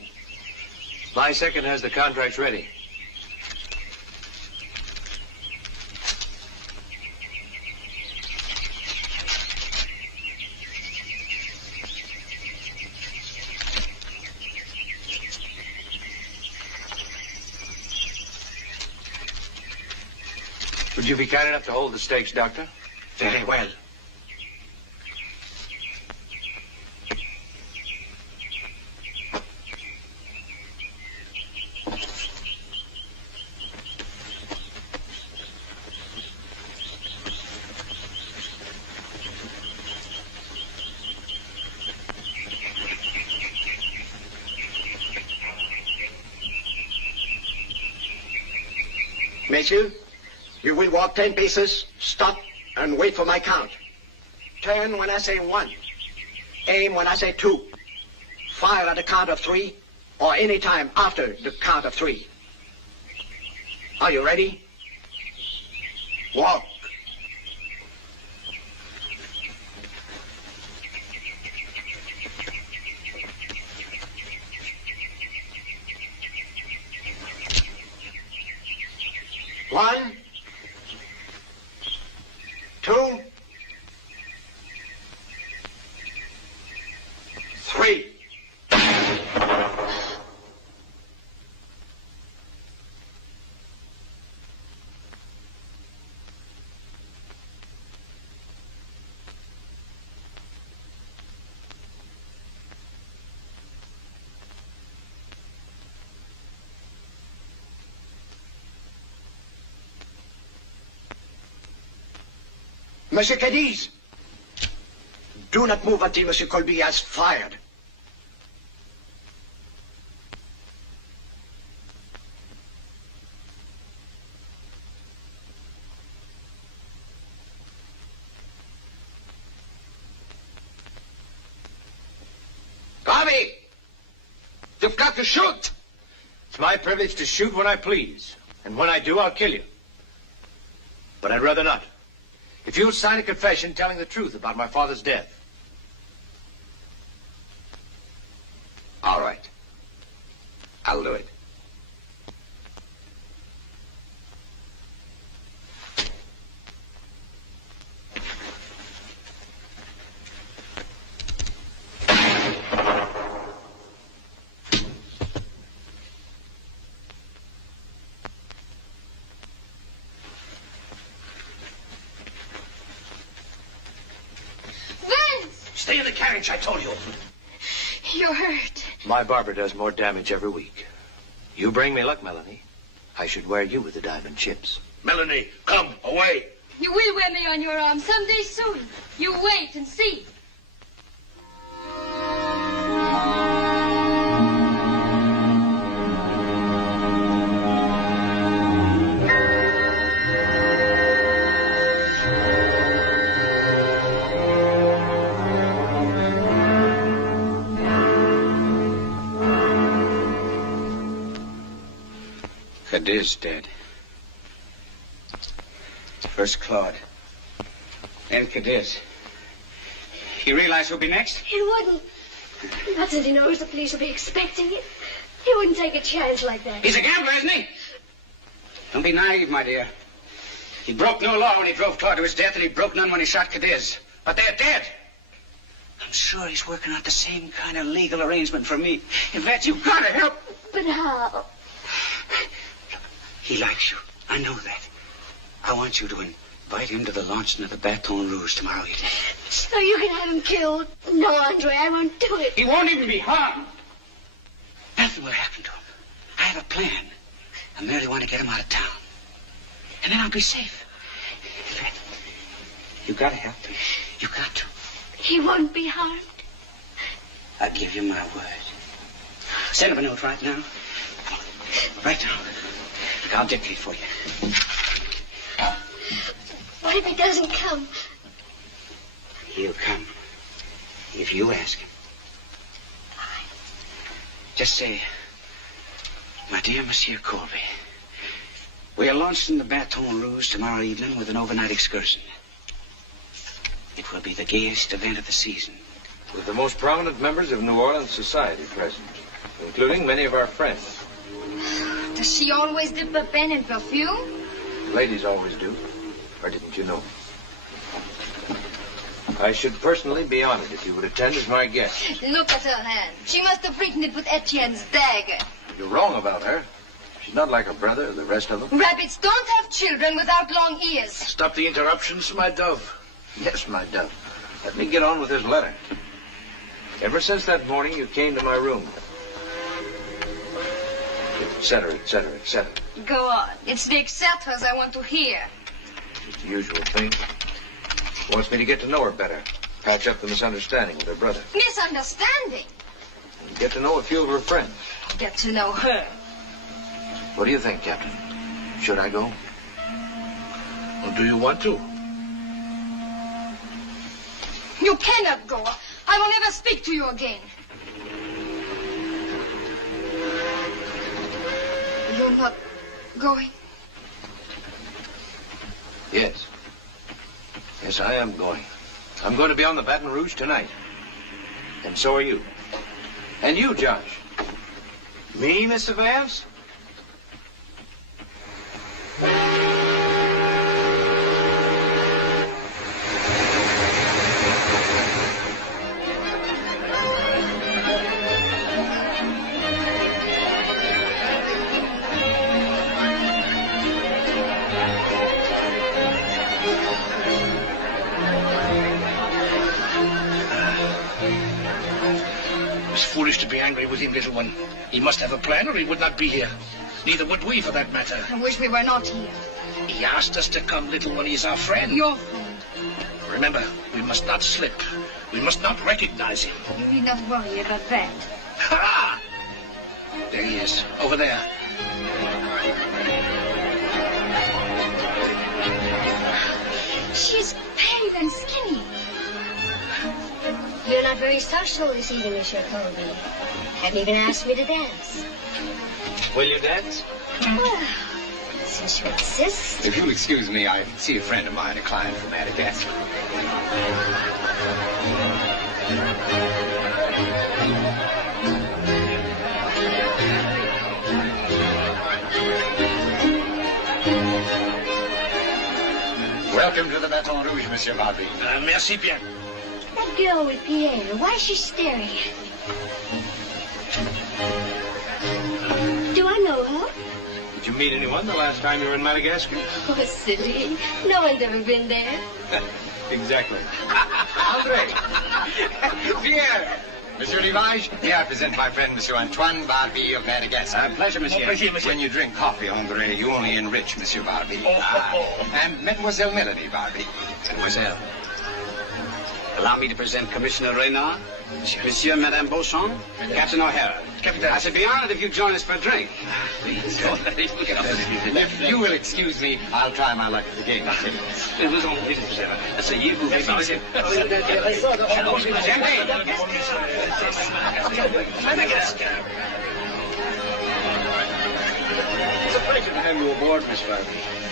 My second has the contracts ready. Would you be kind enough to hold the stakes, Doctor? Very well. Messieurs, you will walk 10 paces, stop, and wait for my count. Turn when I say 1. Aim when I say 2. Fire at the count of 3, or any time after the count of 3. Are you ready? Walk. One, 2, 3. Monsieur Cadiz, do not move until Monsieur Colby has fired. Garvey! You've got to shoot! It's my privilege to shoot when I please. And when I do, I'll kill you. But I'd rather not. If you'll sign a confession telling the truth about my father's death. All right. I'll do it. Stay in the carriage, I told you. You're hurt. My barber does more damage every week. You bring me luck, Melanie. I should wear you with the diamond chips. Melanie, come, away. You will wear me on your arm someday soon. You wait and see. Cadiz dead. First Claude. Then Cadiz. You realize who'll be next? He wouldn't. Not since he knows the police will be expecting it. He wouldn't take a chance like that. He's a gambler, isn't he? Don't be naive, my dear. He broke no law when he drove Claude to his death, and he broke none when he shot Cadiz. But they're dead. I'm sure he's working out the same kind of legal arrangement for me. Yvette, you've got to help. But how? He likes you. I know that. I want you to invite him to the launching of the Baton Rouge tomorrow evening. So you can have him killed? No, Andre, I won't do it. He won't even be harmed. Nothing will happen to him. I have a plan. I merely want to get him out of town. And then I'll be safe. Yvette, you got to help him. You got to. He won't be harmed. I give you my word. Send him a note right now. Right now. I'll dictate for you. What if he doesn't come? He'll come. If you ask him. Just say, my dear Monsieur Colby, we are launching the Baton Rouge tomorrow evening with an overnight excursion. It will be the gayest event of the season. With the most prominent members of New Orleans society present, including many of our friends. Does she always dip her pen in perfume? Ladies always do. Or didn't you know? I should personally be honored if you would attend as my guest. Look at her hand. She must have written it with Etienne's dagger. You're wrong about her. She's not like her brother or the rest of them. Rabbits don't have children without long ears. Stop the interruptions, my dove. Yes, my dove. Let me get on with this letter. Ever since that morning you came to my room, etc., etc., etc. Go on. It's the etceteras I want to hear. It's the usual thing. She wants me to get to know her better. Patch up the misunderstanding with her brother. Misunderstanding? And get to know a few of her friends. Get to know her. What do you think, Captain? Should I go? Or do you want to? You cannot go. I will never speak to you again. You're not going? Yes. Yes, I am going. I'm going to be on the Baton Rouge tonight. And so are you. And you, Josh. Me, Mr. Vance? It's foolish to be angry with him, little one. He must have a plan or he would not be here. Neither would we, for that matter. I wish we were not here. He asked us to come, little one. He's our friend. Your friend. Remember, we must not slip. We must not recognize him. You need not worry about that. Ha! There he is, over there. She's pale and skinny. You're not very social this evening, Monsieur Colby. Haven't even asked me to dance. Will you dance? Well, since you insist. If you'll excuse me, I see a friend of mine, a client from Madagascar. Welcome to the Baton Rouge, Monsieur Barbie. Merci bien. That girl with Pierre, why is she staring at me? Do I know her? Did you meet anyone the last time you were in Madagascar? Oh, silly. No one's ever been there. Exactly. Andre! Pierre! Monsieur Rivage, may I present my friend, Monsieur Antoine Barbie of Madagascar. Pleasure, monsieur. When you drink coffee, Andre, you only enrich Monsieur Barbie. And Mademoiselle Melanie Barbie. Mademoiselle. Allow me to present Commissioner Reynard, Monsieur and Madame Beauchamp, Captain O'Hara. I should be honored if you'd join us for a drink. If you will excuse me, I'll try my luck at the game. It's a pleasure to have you aboard, Miss Barbie.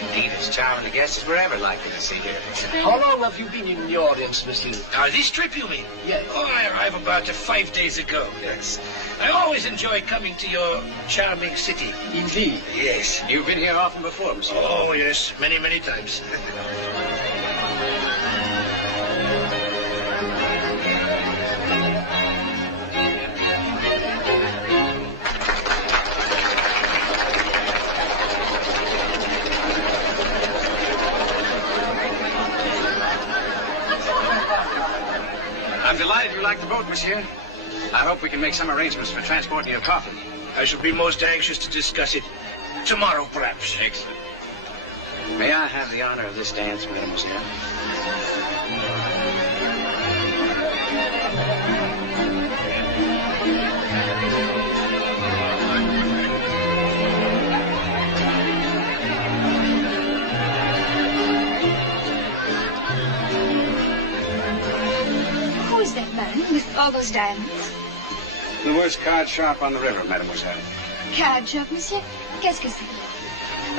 Indeed, as charming a guest as we're ever likely to see here. How long have you been in the audience, monsieur? This trip, you mean? Yes. Oh, I arrived about 5 days ago. Yes. I always enjoy coming to your charming city. Indeed. Yes. You've been here often before, monsieur. Oh, yes. Many, many times. I'm delighted you like the boat, monsieur. I hope we can make some arrangements for transporting your coffee. I shall be most anxious to discuss it tomorrow, perhaps. Excellent. May I have the honor of this dance, mademoiselle? Who is that man with all those diamonds? The worst card sharp on the river, mademoiselle. Card shop, monsieur? Qu'est-ce que c'est?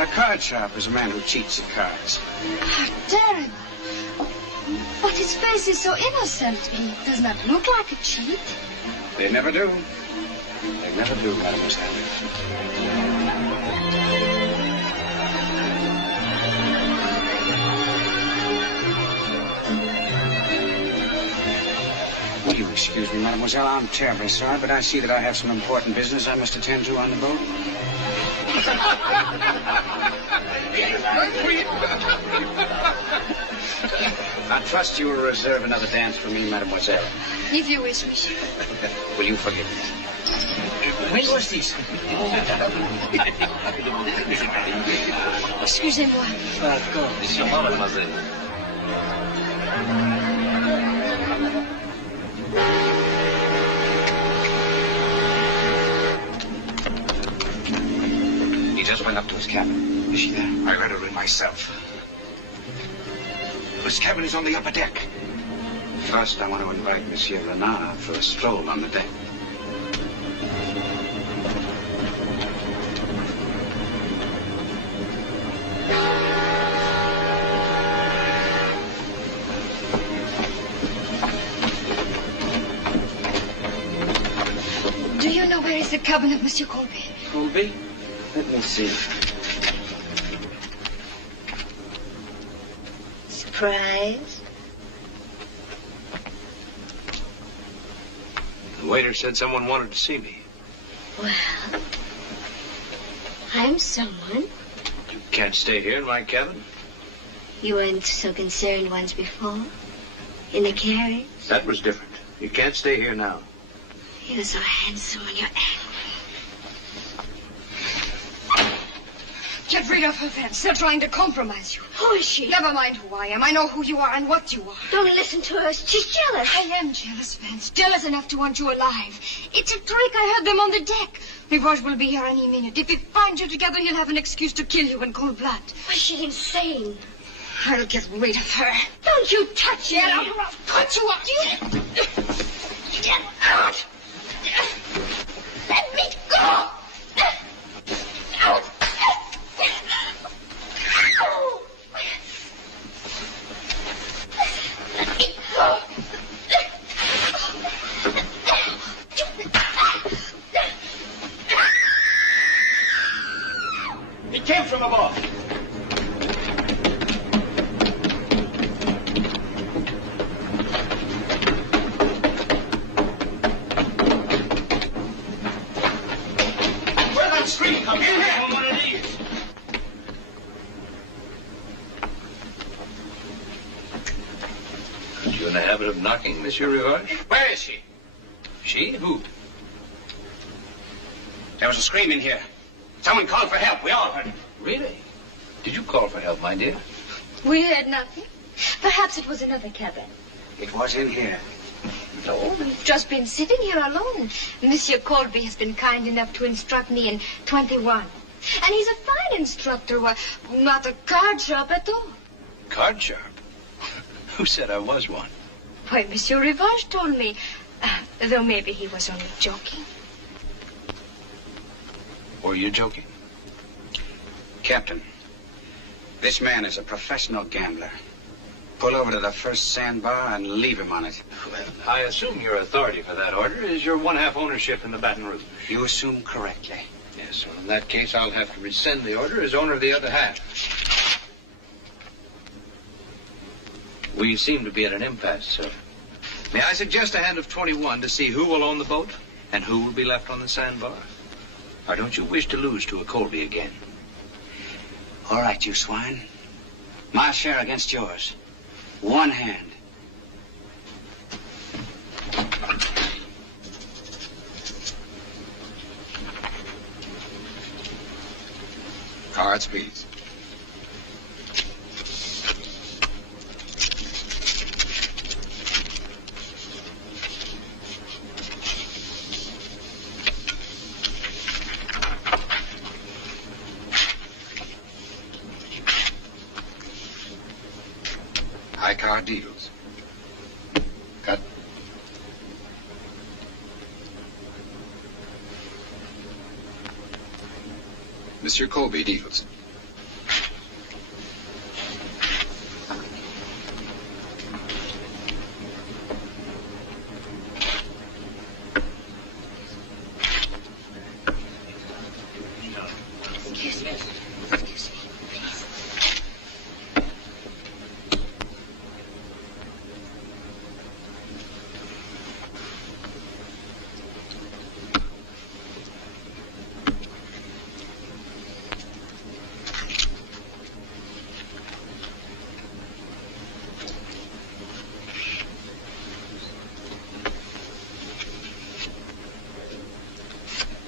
A card sharp is a man who cheats at cards. How terrible. But his face is so innocent. He does not look like a cheat. They never do. They never do, mademoiselle. Will you excuse me, mademoiselle? I'm terribly sorry, but I see that I have some important business I must attend to on the boat. I trust you will reserve another dance for me, mademoiselle. If you wish, monsieur. Will you forgive me? When was this? Excusez-moi. Sûrement, mademoiselle. He just went up to his cabin. Is she there? I let her in myself. This cabin is on the upper deck. First, I want to invite Monsieur Renard for a stroll on the deck. Do you know where is the cabin of Monsieur Colby? Colby? Let me see. Surprise? The waiter said someone wanted to see me. Well, I'm someone. You can't stay here in my cabin. You weren't so concerned once before. In the carriage. That was different. You can't stay here now. You're so handsome when you're angry. Get rid of her, Vance. They're trying to compromise you. Who is she? Never mind who I am. I know who you are and what you are. Don't listen to her. She's jealous. I am jealous, Vance. Jealous enough to want you alive. It's a trick. I heard them on the deck. Rivage will be here any minute. If he finds you together, he'll have an excuse to kill you in cold blood. Why, she's insane. I'll get rid of her. Don't you touch me. Get out or I'll cut you up. Get out. Let me go. Let me go. It came from above. Where that scream come from? From one of these. Are you in the habit of knocking, Monsieur Rivage? Where is she? She? Who? There was a scream in here. Someone called for help. We all heard it. Really? Did you call for help, my dear? We heard nothing. Perhaps it was another cabin. It was in here. No, we've just been sitting here alone. Monsieur Colby has been kind enough to instruct me in 21. And he's a fine instructor, not a card sharp at all. Card sharp? Who said I was one? Why, Monsieur Rivage told me, though maybe he was only joking. Were you joking? Captain, this man is a professional gambler. Pull over to the first sandbar and leave him on it. Well, I assume your authority for that order is your one-half ownership in the Baton Rouge. You assume correctly. Yes, well, in that case, I'll have to rescind the order as owner of the other half. We seem to be at an impasse, sir. May I suggest a hand of 21 to see who will own the boat and who will be left on the sandbar? Or don't you wish to lose to a Colby again? All right, you swine. My share against yours. One hand. Cards, please. High card deals. Cut. Monsieur Colby deals. Excuse me. Excuse me, please.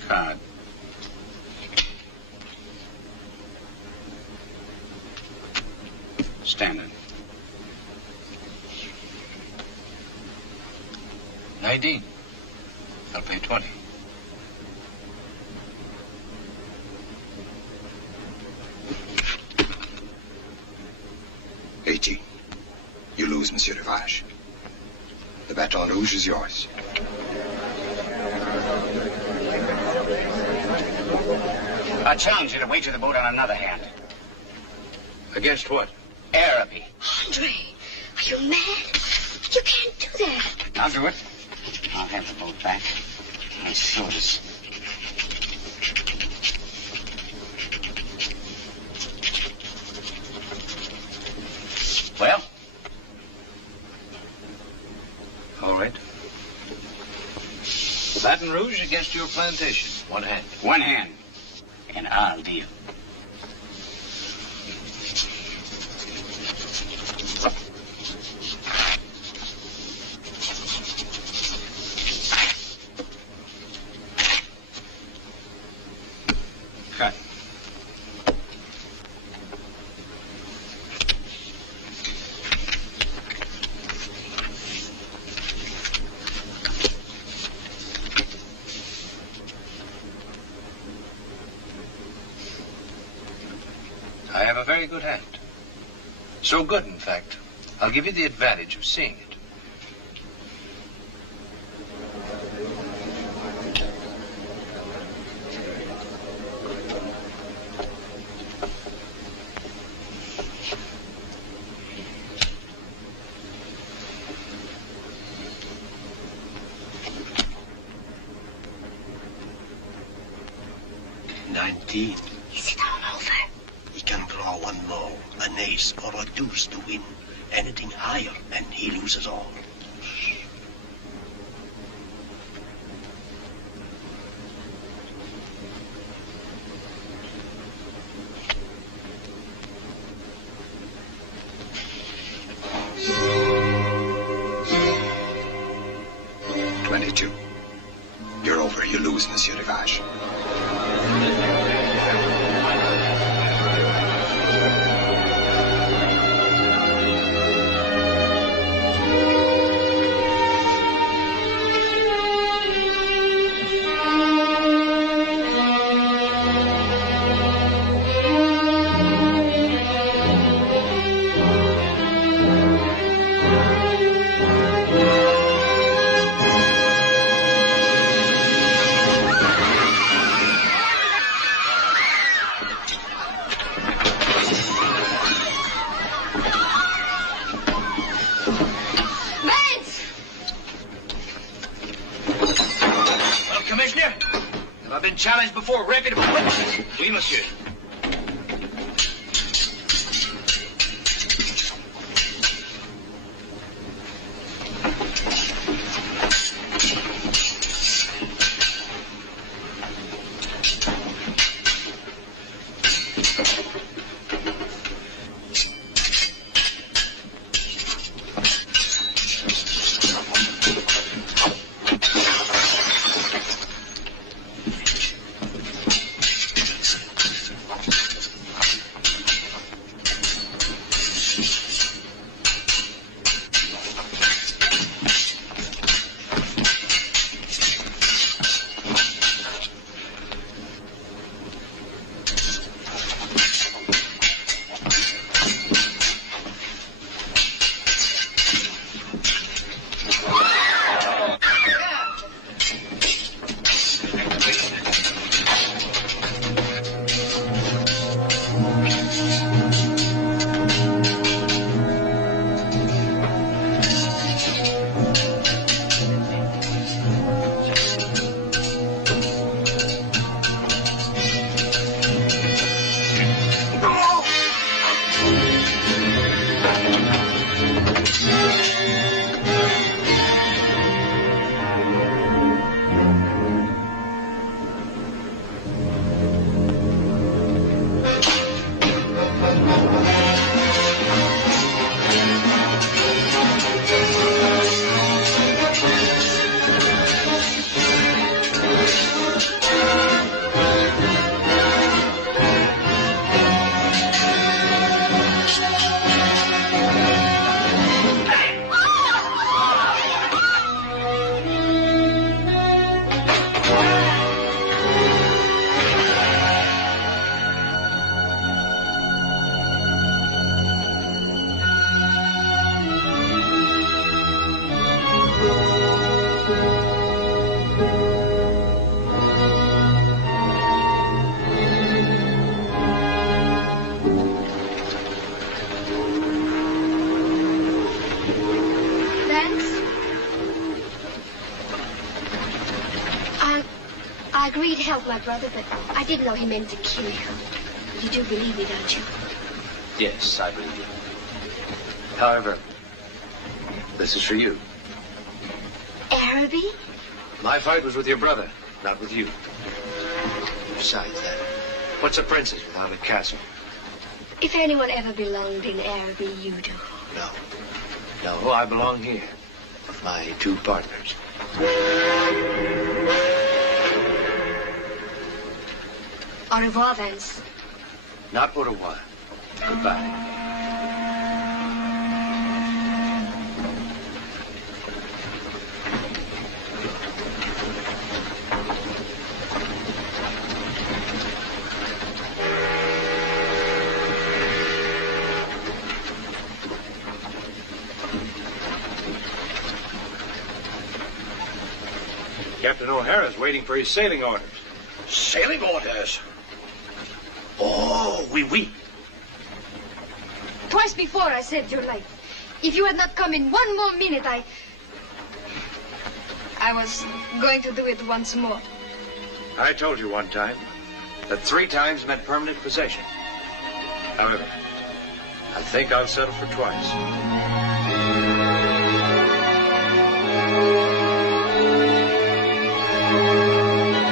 Card. Standard. 19. I'll pay 20. Monsieur Rivage. The Baton Rouge is yours. I challenge you to wager the boat on another hand. Against what? Araby. Andre, are you mad? You can't do that. I'll do it. I'll have the boat back. My swords. Well? All right. Baton Rouge against your plantation. One hand. One hand. And I'll deal. Cut. I have a very good hand. So good, in fact, I'll give you the advantage of seeing it. Is it all over? He can draw one more, an ace or a deuce to win. Anything higher, and he loses all. You're over. You lose, Monsieur Rivage. Commissioner, have I been challenged before reputable witnesses? Oui, monsieur. I agreed to help my brother, but I didn't know he meant to kill you. You do believe me, don't you? Yes, I believe you. However, this is for you. Araby? My fight was with your brother, not with you. Besides that, what's a princess without a castle? If anyone ever belonged in Araby, you do. No, I belong here with my two partners. Au revoir, Vance. Not au revoir. Goodbye. Captain O'Hara's waiting for his sailing orders. Sailing orders? Oh, oui. Twice before I saved your life. If you had not come in one more minute, I was going to do it once more. I told you one time that 3 times meant permanent possession. However, I think I'll settle for twice.